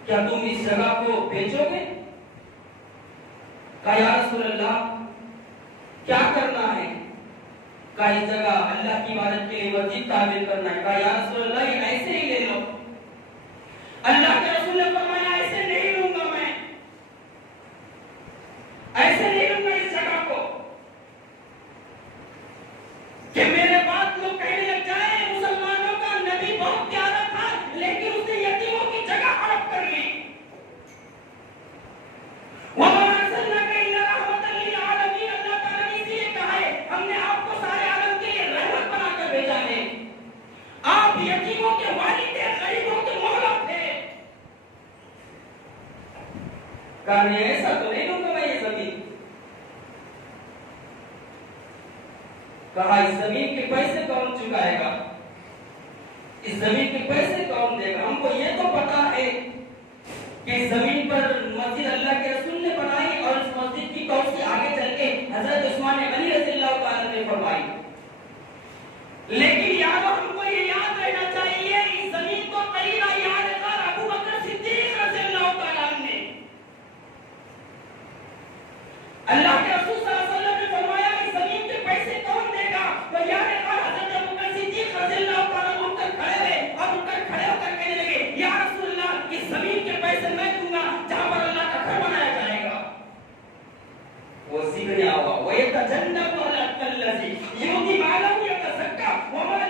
کیا تم اس جگہ کو بیچو گے؟ کہا یا رسول اللہ کیا کرنا ہے؟ کہا اس جگہ اللہ کی عبادت کے لیے مسجد تعمیر کرنا ہے۔ کہا یا رسول اللہ یہ ایسے ہی لے لو۔ اللہ کے رسول نے فرمایا ایسے نہیں لوں گا، میں ایسے نہیں لوں گا اس جگہ کو کہ میرے بعد لوگ کہنے لگ جائیں مسلمانوں کا نبی بہت پیارا تھا لیکن اس نے یتیموں کی جگہ ہڑپ کر لی۔ وَمَا أَرْسَلْنَاكَ إِلَّا رَحْمَةً لِّلْعَالَمِينَ، اللہ تعالیٰ نے اس لیے کہا ہے ہم نے آپ کو سارے عالم کے لیے رحمت بنا کر بھیجا ہے۔ آپ یتیموں کے والد تھے، غریبوں کے مولا تھے۔ کہا نہیں ایسا تو نہیں لوں گا میں یہ زمین۔ کہا اس زمین کے پیسے کون چکائے گا، اس زمین کے پیسے کون دے گا؟ ہم کو یہ تو پتا ہے کہ اس زمین پر مسجد اللہ کے رسول نے بنائی اور اس مسجد کی توسیع آگے چل کے حضرت عثمان غنی رضی اللہ تعالیٰ نے فرمائی، لیکن یاد ہم کو یہ یاد رہنا چاہیے اس زمین کو خریدا یادگار ابوبکر صدیق رضی اللہ تعالیٰ نے۔ اللہ کے رسول صلی اللہ علیہ وسلم نے فرمایا اس زمین کے پیسے کون دے گا؟ تو یادگار حضرت ابوبکر صدیق رضی اللہ تعالیٰ اٹھ کر کھڑے ہوئے اور اٹھ کر کھڑے ہو کر کہنے لگے یا رسول اللہ اس زمین کے پیسے میں دوں گا جہاں پر اللہ کا گھر بنایا جائے گا۔ وہ ذکر ہوا وَيَتَجَنَّبُهَا الْأَتْقَى الَّذِي يُؤْتِي مَالَهُ يَتَزَكَّىٰ وَمَا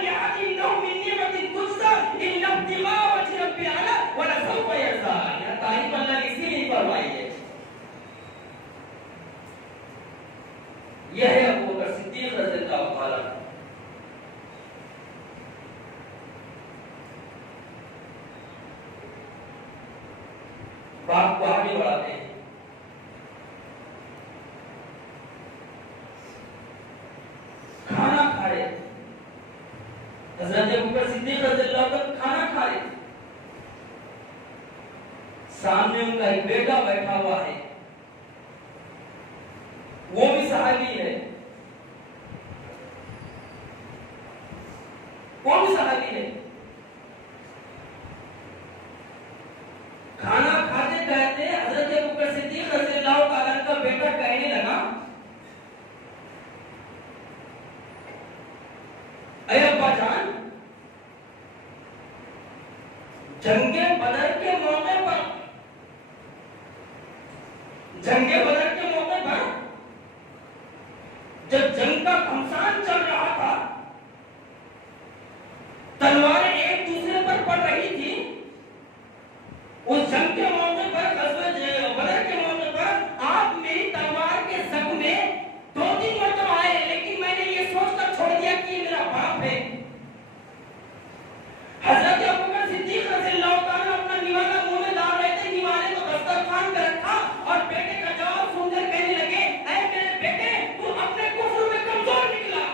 حضرت ابوبکر صدیق رضی اللہ عنہ کھانا کھا رہے تھے، سامنے ان کا ایک بیٹا بیٹھا ہوا ہے، وہ بھی صحابی ہے، وہ بھی صحابی ہے۔ کھانا کھاتے کھاتے حضرت ابوبکر صدیق رضی اللہ تعالیٰ عنہ کا بیٹا کہنے لگا، اے ابا جان، جنگ بدر کے موقع پر جب جنگ کا گھمسان چل رہا تھا، تلواریں ایک دوسرے پر پڑ رہی تھی، اس جنگ کے موقع پر، غزوہ بدر کے موقع پر آپ میری تلوار کے زخم میں 2-3 مرتبہ آئے، لیکن میں نے یہ سوچ کر چھوڑ دیا کہ یہ میرا باپ ہے۔ حضرت ابوبکر صدیق رضی اللہ تعالیٰ اپنا نیوالا منہ میں ڈال رہے تھے، نیوالے کو دسترخوان پہ رکھا اور بیٹے کا جواب سن کر کہنے لگے، اے میرے بیٹے، تو اپنے کفر میں کمزور نکلا،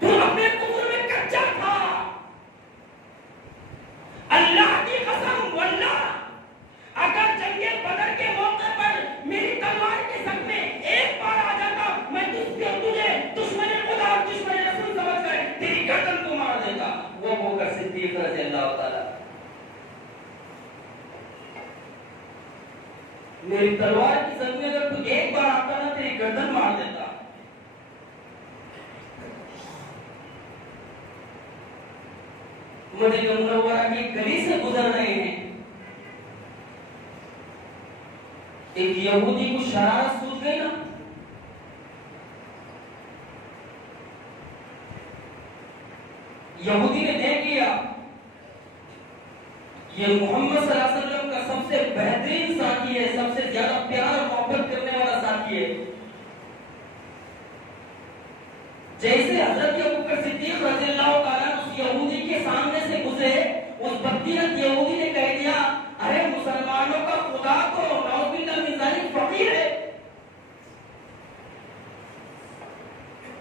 تو اپنے کفر میں کچا تھا، اللہ کی قسم واللہ اگر جنگ بدر کے موقع پر میری تلوار کے زخم میں ایک بار آ جاتا، میں تجھے دشمن خدا اور دشمن رسول سمجھ کر تیری گردن کو مار دیتا۔ وہ ابوبکر صدیق رضی اللہ تعالیٰ، میری تلوار کی زخم میں اگر تو ایک بار آتا نا، تیری گردن مار دیتا۔ مدینہ منورہ کی گلی سے گزر رہے ہیں، ایک یہودی کو شرارت سوچ گئی نا، یہودی نے دیکھ لیا یہ محمد صلی اللہ علیہ وسلم کا سب سے بہترین ساتھی ہے، سب سے زیادہ پیار اور محبت کرنے والا ساتھی ہے۔ جیسے حضرت ابوبکر صدیق رضی اللہ تعالیٰ اس یہودی کے سامنے سے گزرے، اس بدبینت یہودی نے کہہ دیا، ارے مسلمانوں کا خدا تو نعوذ باللہ من ذالک فقیر ہے،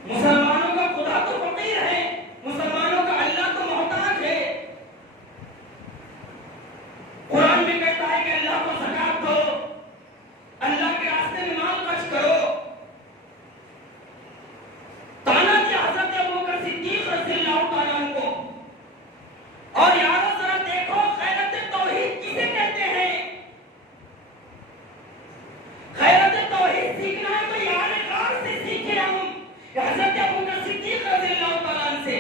مسلمانوں کا خدا تو فقیر ہے، مسلمانوں کا اللہ تو محتاج ہے۔ قرآن میں کہتا ہے کہ اللہ کو زکات دو، اللہ کے راستے میں مال خرچ کرو۔ تانا دیا حضرت ابوبکر صدیق رضی اللہ تعالیٰ عنہ کو۔ اور یارو ذرا دیکھو غیرت توحید کسے کہتے ہیں؟ غیرت توحید سیکھنا ہے تو یار غار سے سیکھے ہم، حضرت ابوبکر صدیق رضی اللہ تعالیٰ عنہ سے۔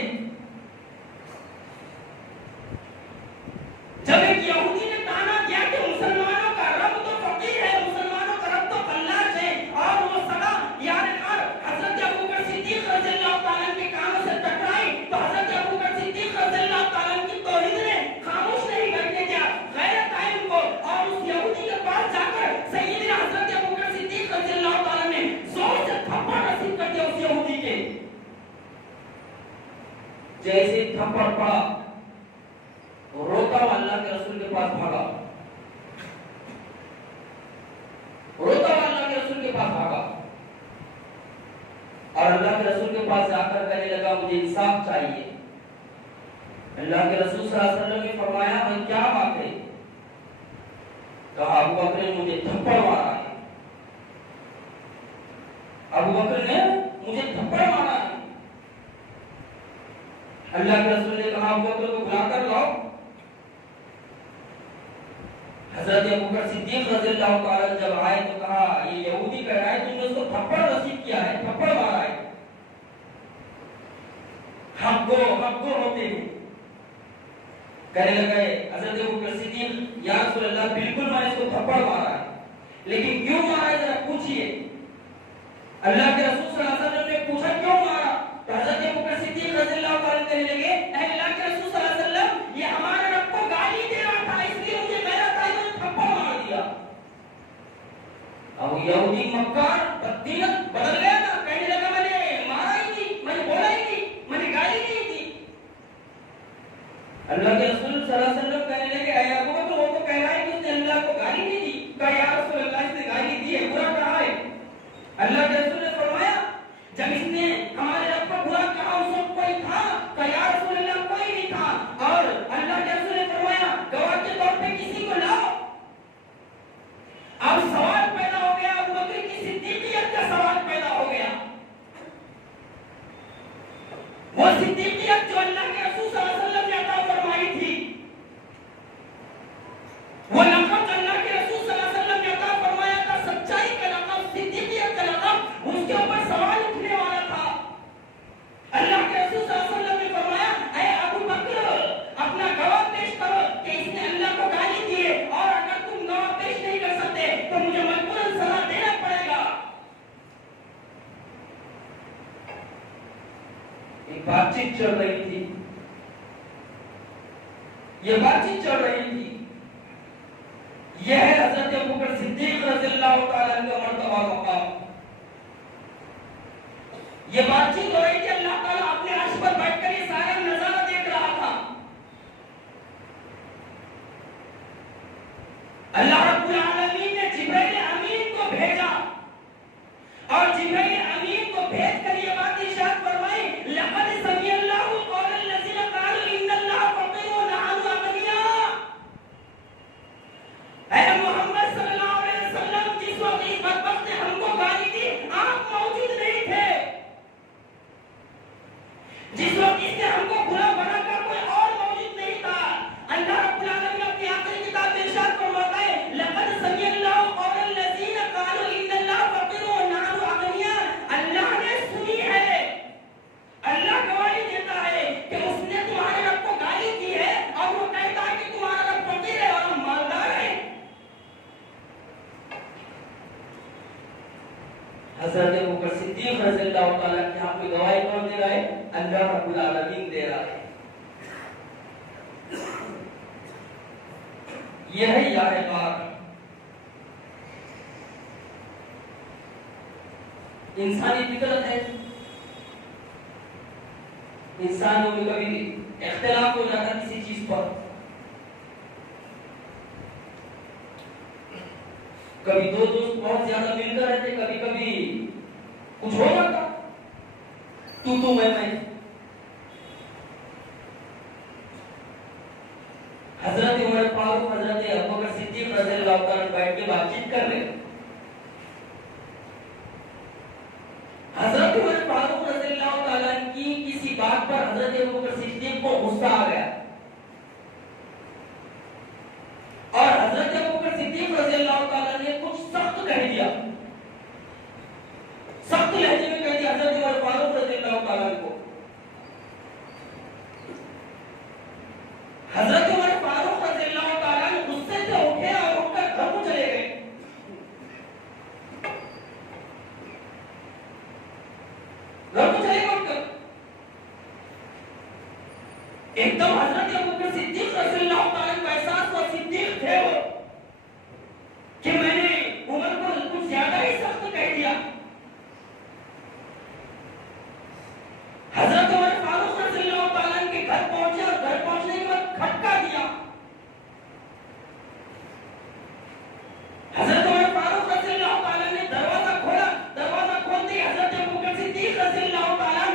جب ایک یہودی نے تانا دیا کہ مسلمانوں کا رب تو فقیر ہے، مسلمانوں کا رب تو فلاش ہے، اور وہ سڑا یار غار حضرت ابوبکر صدیق رضی اللہ تعالیٰ کے کانوں سے ٹکرائی، تو حضرت ابوبکر صدیق رضی اللہ تعالیٰ کی توحید نے خاموش نہیں بیٹھنے دیا، غیرت آئی ان کو، اور اس یہودی کے پاس جا کر سیدنا حضرت ابوبکر صدیق رضی اللہ تعالیٰ نے زور سے تھپڑ نصیب کر دیا اس یہودی کے۔ جیسے تھپڑ پڑا، روتا ہوا اللہ کے رسول کے پاس بھاگا، روتا ہوا اللہ کے رسول کے پاس بھاگا، اور اللہ کے رسول کے پاس جا کر کہنے لگا مجھے انصاف چاہیے۔ اللہ کے رسول صلی اللہ علیہ وسلم نے فرمایا میں کیا بات ہے؟ کہا ابوبکر نے مجھے تھپڑ مارا ہے، ابوبکر نے مجھے تھپڑ مارا ہے۔ اللہ کے رسول نے کہا ابوبکر کو بلا کر لاؤ۔ حضرت ابوبکر صدیق رضی اللہ تعالیٰ جب آئے تو کہا یہ یہودی کہہ رہا ہے تم نے اس کو تھپڑ نصیب کیا ہے، تھپڑ مارا ہے، حق گو ہوتے ہیں۔ کہنے لگے حضرت ابوبکر صدیق یا رسول اللہ بالکل میں اس کو تھپڑ مارا ہے، لیکن کیوں مارا ہے ذرا پوچھئے۔ اللہ کے رسول صلی اللہ علیہ وسلم نے پوچھا کیوں مارا، تو حضرت ابوبکر صدیق رضی اللہ تعالیٰ کہنے لگے اے اللہ کے رسول صلی اللہ علیہ وسلم یہ ہمارے رب کو گالی دے رہا تھا، اس لیے مجھے غیرت آئی تو تھپڑ مار دیا۔ اب یہودی مکار بدبینت بدل گیا نا، کہنے لگا میں نے مارا ہی نہیں، میں نے بولا ہی نہیں، میں نے گالی نہیں دی۔ اللہ کے رسول صلی اللہ علیہ وسلم کہنے لگے اے ابوبکر وہ تو کہہ رہا ہے کہ اس نے اللہ کو گالی نہیں دی۔ کہا یا رسول اللہ اس نے گالی دی ہے، برا کہا ہے۔ اللہ کے رسول نے فرمایا جب اس نے ہمارے رب کو برا کہا اس وقت صدیقیت جو اللہ کے رسول صلی اللہ علیہ وسلم نے عطا فرمائی تھی، وہ لقب اللہ کے رسول صلی اللہ علیہ وسلم نے عطا فرمایا تھا، سچائی کا لقب، صدیقیت کا لقب، اس کے اوپر سوال اٹھنے والا تھا۔ اللہ کے رسول صلی اللہ علیہ وسلم نے فرمایا، اے ابو بکر اپنا گواہ پیش کرو کہ اس نے اللہ کو گالی دی ہے، اور اگر تم گواہ پیش نہیں کر سکتے تو مجھے مجبوراً سزا دینا پڑے گا۔ ایک بات چیت چل رہی تھی، یہ بات چیت چل رہی تھی، یہ ہے حضرت ابوبکر صدیق رضی اللہ تعالیٰ عنہ کا مرتبہ مقام۔ یہ بات چیت ہو رہی تھی، اللہ تعالیٰ اپنے عرش پر بیٹھ کر یہ سارا نظارہ دیکھ رہا تھا۔ اللہ رب العالمین نے جبرائیل امین کو بھیجا، اور جبرائیل امین کو بھیج کر یہ بات ارشاد فرمائی، لقد سمع اللہ قول الذین قالوا ان اللہ فقیر ونحن اغنیاء۔ اے محمد صلی اللہ علیہ وسلم، جس وقت اس بدبخت نے ہم کو گالی دی آپ موجود نہیں تھے، جس وقت اس نے ہم کو برا بنا کر کوئی اور موجود نہیں تھا۔ اللہ رب العالمین اپنی آخری کتاب میں ارشاد فرماتا ہے، لقد سمع اللہ قول الذین قالوا ان اللہ فقیر ونحن اغنیاء۔ اللہ نے سنی ہے، اللہ گواہی دیتا ہے کہ اس نے تمہارے رب کو گالی دی ہے، اور وہ کہتا ہے کہ تمہارا رب فقیر ہے اور ہم مالدار ہیں۔ حضرت ابوبکر صدیق رضی اللہ تعالیٰ کی یہاں کوئی گواہی کون دے رہا ہے؟ اللہ رب العالمین دے رہا ہے۔ یہ ہے یار پاک۔ انسانی فطرت ہے، انسانوں میں کبھی اختلاف ہو جاتا کسی چیز پر، کبھی دو دوست بہت زیادہ مل کر رہتے، کبھی کبھی کچھ ہو جاتا، تو میں حضرت عمر فاروق حضرت ابوبکر صدیق رضی اللہ تعالیٰ بیٹھ کے بات چیت کر رہے، حضرت عمر فاروق رضی اللہ تعالیٰ کی کسی بات پر حضرت ابوبکر صدیق کو غصہ آ گیا، اور حضرت ابوبکر صدیق رضی اللہ تعالیٰ نے کچھ سخت کہہ دیا، سخت لہجے میں کہہ دیا حضرت عمر فاروق رضی اللہ تعالیٰ کو۔ حضرت عمر فاروق رضی اللہ تعالیٰ نے غصے سے اٹھے اور اٹھ کر گھر کو چلے گئے۔ گھر کو چلے گئے اٹھ کر، ایک دم حضرت ابوبکر صدیق رضی اللہ تعالیٰ کو احساس ہوا، صدیق تھے وہ، کہ میں نے عمر کو کچھ زیادہ ہی سخت کہہ دیا۔ حضرت عمر فاروق رضی اللہ تعالیٰ کے گھر پہنچے، اور گھر پہنچنے کے بعد کھٹکا دیا۔ حضرت عمر فاروق رضی اللہ تعالیٰ نے دروازہ کھولا، دروازہ کھولتے ہی حضرت ابوبکر صدیق رضی اللہ تعالیٰ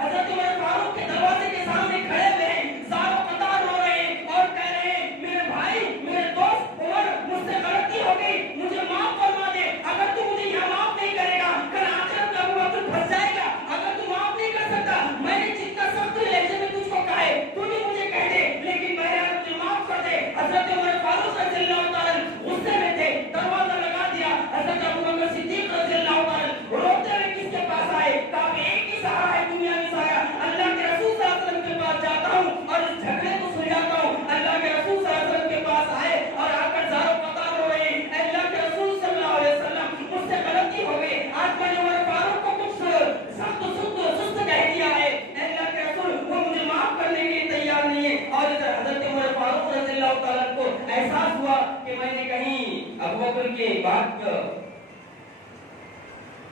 حضرت عمر فاروق کے دروازے کے سامنے کھڑے ہوئے ہیں، زار و قطار ہو رہے ہیں، اور کہہ رہے ہیں، میرے بھائی، میرے دوست عمر، مجھ سے غلطی ہو گئی، مجھے معاف فرما دے۔ اگر تو مجھے یہاں معاف نہیں کرے گا، کل آخرت میں ابو بکر پھنس جائے گا۔ اگر تو معاف نہیں کر سکتا، میں نے جتنا سخت لہجے میں تجھ کو کہا ہے تو بھی مجھے کہہ دے، لیکن بہرحال مجھے معاف کر دے۔ حضرت عمر فاروق رضی اللہ تعالیٰ غصے میں تھے، دروازہ لگا دیا۔ حضرت ابو بکر صدیق رضی اللہ تعالیٰ روتے ہوئے کس کے پاس آئے؟ کہا کہ ایک ہی سہارا ہے دنیا میں سایہ، اللہ کے رسول صلی اللہ علیہ وسلم کے پاس جاتا ہوں اور اس جھگڑے کو سلجھاتا ہوں۔ اللہ کے رسول صلی اللہ علیہ وسلم کے پاس آئے اور آ کر زار و قطار ہو رہے ہیں، اے اللہ کے رسول صلی اللہ علیہ وسلم، مجھ سے غلطی ہو گئی، آج میں نے عمر فاروق کو کچھ سخت سست کہہ دیا ہے، اے اللہ کے رسول وہ مجھے معاف کرنے کے لیے تیار نہیں ہے۔ اور ادھر حضرت عمر فاروق رضی اللہ تعالیٰ کو احساس ہوا کہ میں نے کہیں ابو بکر کی بات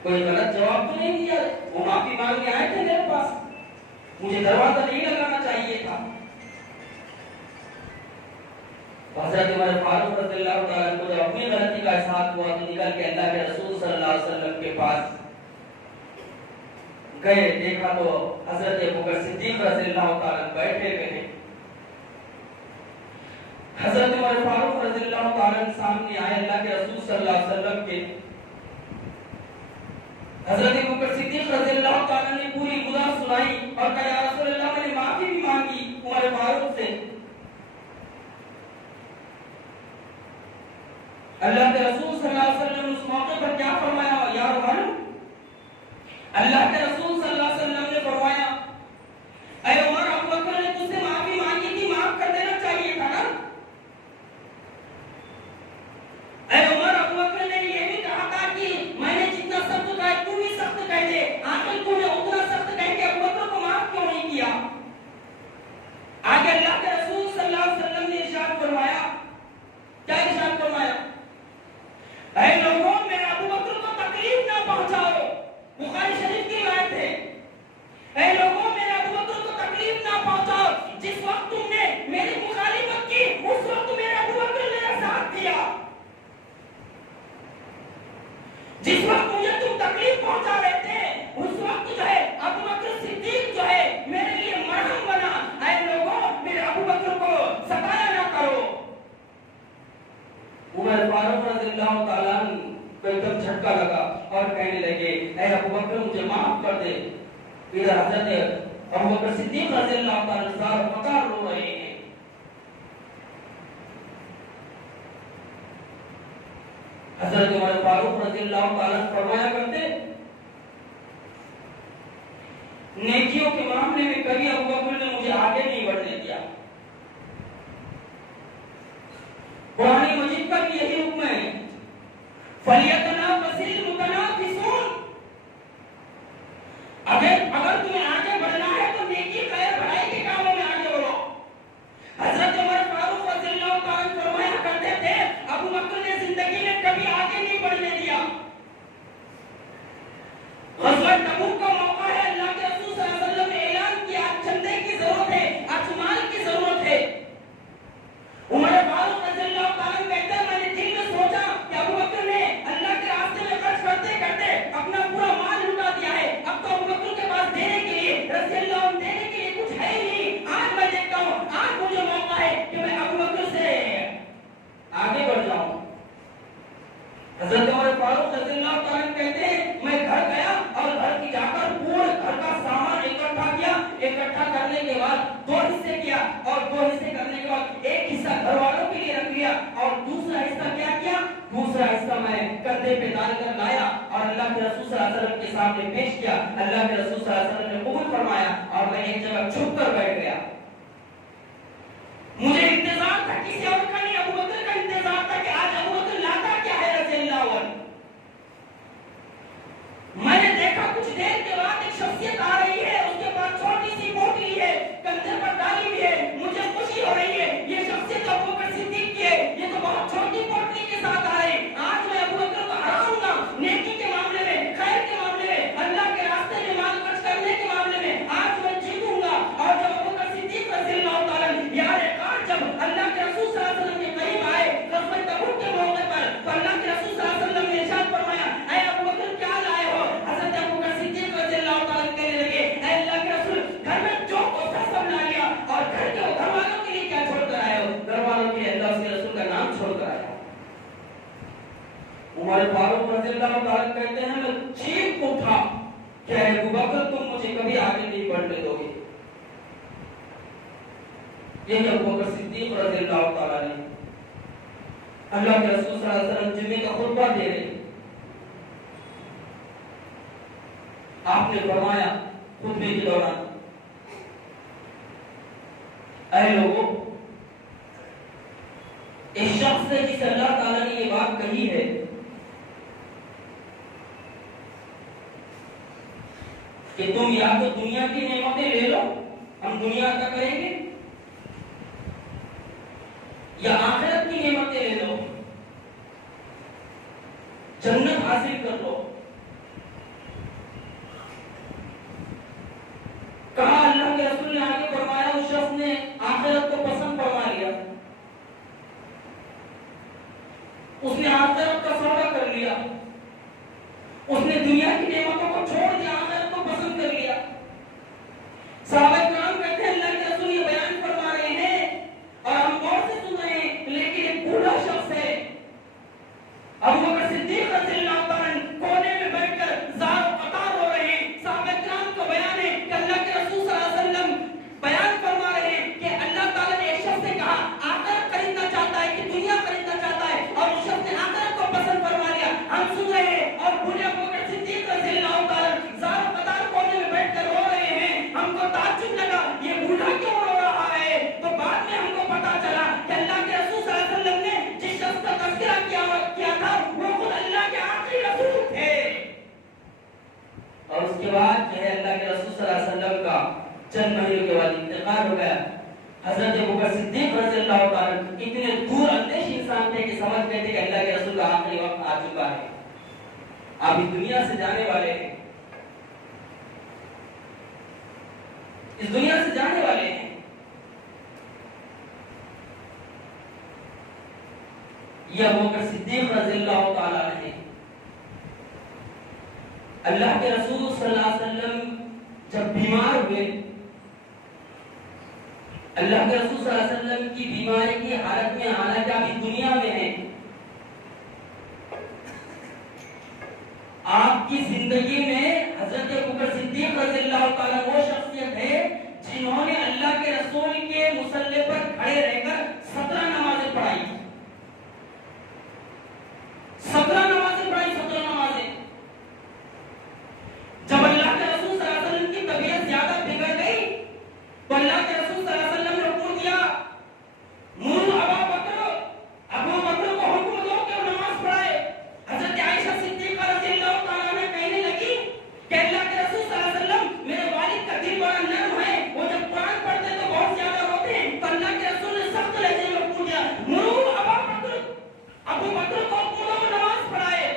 کوئی غلط جواب تو نہیں دیا، وہ معافی مانگنے آئے تھے میرے پاس، مجھے دروازہ نہیں لگانا چاہیے تھا۔ حضرت عمر فاروق رضی اللہ تعالیٰ کو جب اپنی غلطی کا احساس ہوا تو نکل کے اللہ کے رسول صلی اللہ علیہ وسلم کے پاس گئے، دیکھا تو حضرت ابوبکر صدیق رضی اللہ تعالیٰ بیٹھے ہوئے ہیں۔ حضرت عمر فاروق رضی اللہ تعالیٰ سامنے آئے اللہ کے رسول صلی اللہ علیہ وسلم کے، حضرت ابوبکر صدیق رضی اللہ تعالیٰ نے پوری گزار سنائی اور کہا اللہ کے رسول صلی اللہ علیہ وسلم نے فرمایا اے عمر ابو بکر نے تجھ سے معافی مانگی تھی معاف کر دینا چاہیے تھا نا. اے عمر ابو بکر نے یہ بھی کہا تھا کہ میں نے جتنا سخت کہا تو بھی سخت کہہ دے. آخر تو نے اتنا سخت کہہ کے ابو بکر کو معاف کیوں نہیں کیا؟ آگے اللہ کے رسول صلی اللہ علیہ وسلم نے ارشاد فرمایا, کیا ارشاد فرمایا؟ اے لوگوں میرے ابو بکر کو تکلیف نہ پہنچاؤ. بخاری شریف کی روایت ہے. اے لوگوں میرے ابو بکر کو تکلیف نہ پہنچاؤ. جس وقت تم نے میری مخالفت کی اس وقت میرے ابو بکر نے میرا ساتھ دیا. جس وقت مجھے تم تکلیف پہنچا رہے تھے اس وقت جو ہے ابو بکر صدیق جو ہے میرے لیے مرہم بنا. اے لوگوں میرے ابو بکر کو ستایا نہ کرو. عمر فاروق رضی اللہ تعالیٰ کو ایک دم جھٹکا لگا اور کہنے لگے اے ابو بکر مجھے معاف کر دے. ادھر حضرت ابو بکر صدیق رضی اللہ تعالیٰ زار فقار رو رہے ہیں. حضرت عمر فاروق رضی اللہ تعالیٰ فرمایا کرتے نیکیوں کے معاملے میں کبھی ابو بکر نے مجھے آگے نہیں بڑھنے دیا. قرآن مجید کا بھی یہی حکم ہے فَلْيَتَنَافَسِ الْمُتَنَافِسُونَ. اگر تمہیں آگے بڑھنا ہے تو نیکی خیر بھلائی کے کاموں میں آگے بڑھو. حضرت عمر فاروق رضی اللہ تعالیٰ فرمایا کرتے تھے ابو بکر نے زندگی میں کبھی آگے نہیں بڑھنے دیا. غزوہ تبوک کا موقع ہے. اللہ کے رسول صلی اللہ علیہ وسلم نے اعلان کیا چندے کی ضرورت ہے, آج مال کی ضرورت ہے. عمر فاروق رضی اللہ تعالیٰ کہتے ہیں میں نے دل میں سوچا کہ ابو بکر نے اللہ کے راستے میں خرچ کرتے کرتے اپنا پورا مال لٹا دیا ہے. اب تو ابو بکر کے پاس دینے کے لیے رضی اللہ عنہ دینے کے لیے کچھ ہے ہی نہیں. آج میں دیکھتا ہوں آج مجھے موقع ہے کہ میں ابو بکر سے آگے بڑھ جاؤں. حضرت عمر فاروق رضی اللہ تعالیٰ کہتے ہیں میں گھر گیا اور گھر کی جا کر پورے گھر کا سامان اکٹھا کیا. اکٹھا کرنے کے بعد دو حصے کیا اور دو حصے کرنے کے بعد ایک حصہ گھر والوں کے لیے رکھ لیا اور دوسرا حصہ کیا کیا؟ دوسرا حصہ میں کندھے پہ ڈال کر لایا اور اللہ کے رسول صلی اللہ علیہ وسلم کے سامنے پیش کیا. اللہ کے رسول صلی اللہ علیہ وسلم نے قبول فرمایا اور میں ایک جگہ چھپ کر بیٹھ گیا. مجھے انتظار تھا کسی اور کا نہیں, ابو بکر کا انتظار تھا کہ آج ابو بکر لاتا کیا ہے رضی اللہ عنہ. میں نے دیکھا کچھ دیر کے بعد ایک شخصیت آ رہی ہے, اس کے پاس چھوٹی سی بوٹلی ہے, کندھے پر ڈالی ہوئی ہے. مجھے خوشی ہو رہی ہے یہ شخصیت ابو بکر صدیق کی ہے. یہ تو بہت چھوٹی بوٹلی کے ساتھ آ رہے ہیں. آج میں ابو بکر کو ہراؤں گا نیکی کے معاملے میں, خیر کے معاملے میں, اللہ کے راستے میں مال خرچ کرنے کے معاملے میں. آج میں جیتوں گا. اور جب ابو بکر صدیق رضی اللہ تعالیٰ یار جب اللہ کے رسول صلی اللہ علیہ وسلم کے قریب آئے غزوہ تبوک کے موقع پر تو اللہ کے رسول صلی اللہ علیہ وسلم نے ارشاد فرمایا اے ابو بکر کیا لائے ہو؟ حضرت ابو بکر صدیق رضی اللہ تعالیٰ کہنے لگے اے اللہ کے رسول گھر میں جو کچھ تھا سب لا لیا. اور گھر کے گھر والوں کے لیے کیا چھوڑ کر آئے ہو؟ گھر والوں کے لیے اللہ اس کے رسول کا نام چھوڑ کر آیا. عمر فاروق رضی اللہ تعالیٰ کہتے ہیں میں چیخ اٹھا کہ اے ابو بکر تم مجھے کبھی آگے نہیں بڑھنے دو گے. یہ ابو بکر صدیق رضی اللہ تعالیٰ نے اللہ کے رسول صلی اللہ علیہ وسلم جمعے کا خطبہ دے رہے, آپ نے فرمایا خطبے کے دوران اے لوگوں اس شخص سے جسے اللہ تعالیٰ نے یہ بات کہی ہے کہ تم یا تو دنیا کی نعمتیں لے لو, ہم دنیا کا کریں گے, یا آخرت کی نعمتیں لے لو, جنت حاصل کر لو. کہا اللہ کے رسول نے آگے فرمایا اس شخص نے آخرت کو پسند فرما لیا, اس نے آخرت کا سودا کر لیا, اس نے دنیا کی نعمتوں کو چھوڑ دیا, آخرت کو پسند کر لیا. صحابہ کرام کہتے ہیں اللہ کے رسول یہ بیان فرما رہے ہیں اور ہم غور سے سن رہے ہیں, لیکن ایک بوڑھا شخص ہے ابو بکر صدیق رضی اللہ تعالیٰ کونے میں بیٹھ کر زار و قطار ہو رہے ہیں. صحابہ کرام کا بیان ہے کہ اللہ کے رسول صلی اللہ علیہ وسلم بیان فرما رہے ہیں کہ اللہ تعالیٰ نے ایک شخص چند مہینوں کے بعد انتقال ہو گیا. حضرت ابوبکر صدیق رضی اللہ تعالیٰ اتنے دور اندیش انسان تھے کہ سمجھ گئے تھے کہ اللہ کے رسول کا آخری وقت آ چکا ہے, آپ اس دنیا سے جانے والے ہیں, اس دنیا سے جانے والے ہیں. یہ ابوبکر صدیق رضی اللہ تعالیٰ عنہ, اللہ کے رسول صلی اللہ علیہ وسلم جب بیمار ہوئے, اللہ کے رسول صلی اللہ علیہ وسلم کی بیماری کی حالت میں حالانکہ آپ اس دنیا میں ہیں, آپ کی زندگی میں حضرت ابوبکر صدیق رضی اللہ تعالیٰ وہ شخصیت ہے جنہوں نے اللہ کے رسول کے مصلی پر کھڑے رہ کر 17 نمازیں پڑھائی. 17 نمازیں پڑھائی, 17 نمازیں. جب اللہ کے رسول صلی اللہ علیہ وسلم کی طبیعت زیادہ بگڑ گئی تو اللہ کے رسول صلی اللہ علیہ وسلم نے حکم دیا, مرو ابو بکر کو حکم دو کہ وہ نماز پڑھائے. حضرت عائشہ صدیقہ رضی اللہ تعالیٰ عنہ کہنے لگی کہ اللہ کے رسول صلی اللہ علیہ وسلم میرے والد کا دل بڑا نرم ہے, وہ جب قرآن پڑھتے تو بہت زیادہ روتے ہیں, تو اللہ کے رسول نے سخت لہجے میں حکم دیا, مرو ابو بکر کو حکم دو وہ نماز پڑھائے.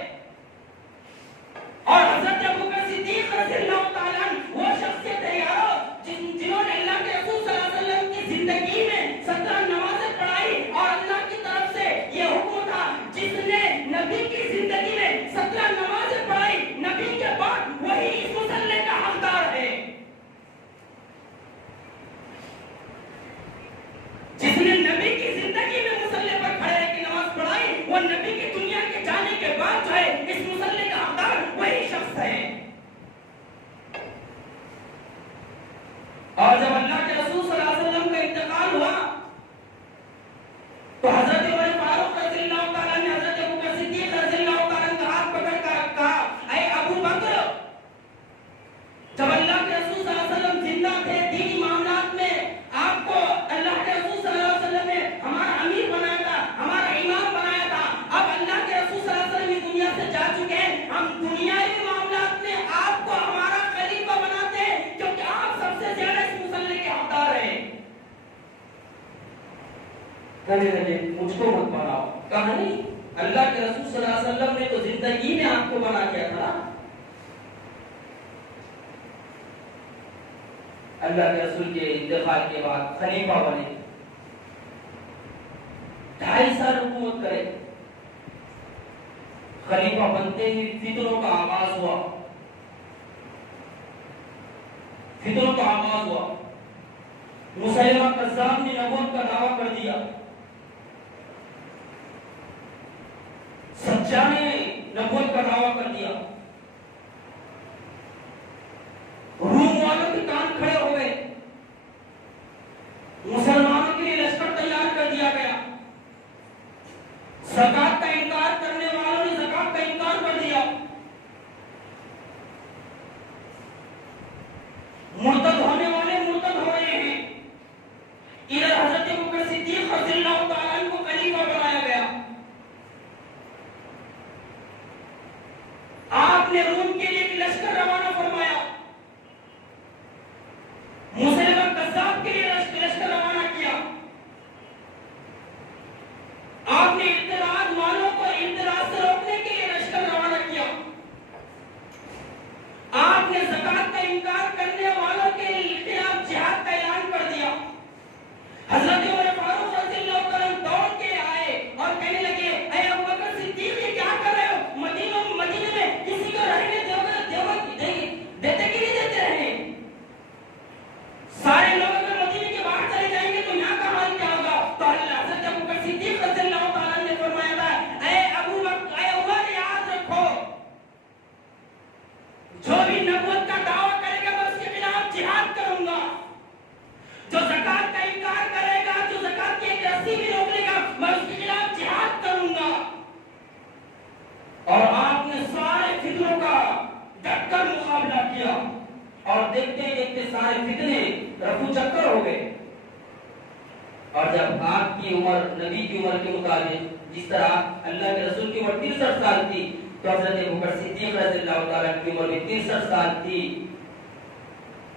اور حضرت ابوبکر صدیق رضی اللہ تعالیٰ عنہ وہ شخصیت ہے یارو جنہوں نے اللہ کے رسول صلی اللہ علیہ وسلم کی زندگی میں 17 نمازیں پڑھائی, اور اللہ کی طرف سے یہ حکم تھا جس نے نبی کی زندگی میں 17 نمازیں پڑھائی, نبی کے بعد وہی اس مصلی کا حقدار ہے. جس نے نبی کی زندگی میں مصلی پر کھڑے رہ کے نماز پڑھائی, وہ نبی کی دنیا کے جانے کے بعد جو ہے اس مصلی کا حقدار وہی شخص ہے. اور جب اللہ کے رسول صلی اللہ علیہ وسلم کا انتقال ہوا تو حضرت عمر فاروق رضی اللہ تعالیٰ نے حضرت ابوبکر صدیق رضی اللہ تعالیٰ کا ہاتھ پکڑ کر کہا, اے ابو بکر, جب اللہ کے رسول صلی اللہ علیہ وسلم زندہ تھے دینی معاملات میں آپ کو اللہ کے رسول صلی اللہ علیہ وسلم نے ہمارا امیر بنایا تھا, ہمارا امام بنایا تھا. اب اللہ کے رسول صلی اللہ علیہ وسلم دنیا سے جا چکے ہیں, ہم دنیاوی معاملات میں آپ کو ہمارا خلیفہ بناتے ہیں کیونکہ آپ سب سے زیادہ اس مصلی کے حقدار ہیں. کہنے لگے مجھ کو مت بناؤ. کہا نہیں, اللہ کے رسول صلی اللہ علیہ وسلم نے تو زندگی میں آپ کو بنا کیا تھا. اللہ کے رسول کے انتقال کے بعد خلیفہ بنے, 2.5 سال حکومت کرے. خلیفہ بنتے ہی فتنوں کا آغاز ہوا, فتنوں کا آغاز ہوا. مسیلمہ کذاب نے نبوت کا دعویٰ کر دیا, سجاد نے نبوت کا دعویٰ کر دیا. روم والوں کے کان کھڑے ہو گئے, مسلمانوں کے لیے لشکر تیار کر دیا گیا. زکات کا انکار کرنے والوں نے زکات کا انکار کر دیا. مرتد ہونے والے مرتد ہو رہے ہیں. ادھر حضرت ابوبکر صدیق رضی اللہ تعالیٰ عنہ کو خلیفہ بنایا گیا. آپ نے روم کے لیے ایک لشکر روانہ فرمایا, مسلمہ کذاب کے لیے لشکر روانہ کیا. آپ نے اعتراض والوں کو اعتراض سے روکنے کے لیے لشکر روانہ کیا. آپ نے زکات کا انکار کرنے والوں کے خلاف جہاد کا اعلان کر دیا. حضرت عمر فاروق رضی اللہ تعالیٰ دوڑ کے آئے اور کہنے لگے, اے ابوبکر صدیق یہ کیا کر رہے ہو, مدینے میں کسی کو رہنے دیتے کہ نہیں دیتے رہے. سارے لوگ اگر مدینے کے باہر چلے جائیں گے تو یہاں کا حال کیا ہوگا. تو حضرت ابوبکر صدیق رضی اللہ تعالیٰ نے فرمایا تھا, اے عمر یاد رکھو, جو بھی نبوت کا دعویٰ کرے گا میں اس کے خلاف جہاد کروں گا. جو زکات کا انکار کرے گا, جو زکات کی ایک رسی بھی روک لے گا, میں اس کے خلاف جہاد کروں گا. اور آپ نے سارے فتنوں کا ڈٹ کر مقابلہ کیا اور دیکھتے دیکھتے سارے فتنے رفو چکر ہو گئے. اور جب آپ کی عمر نبی کی عمر کے مطابق جس طرح اللہ کے رسول کی عمر 63 سال تھی تو حضرت ابوبکر صدیق رضی اللہ تعالیٰ کی عمر بھی 63 سال تھی.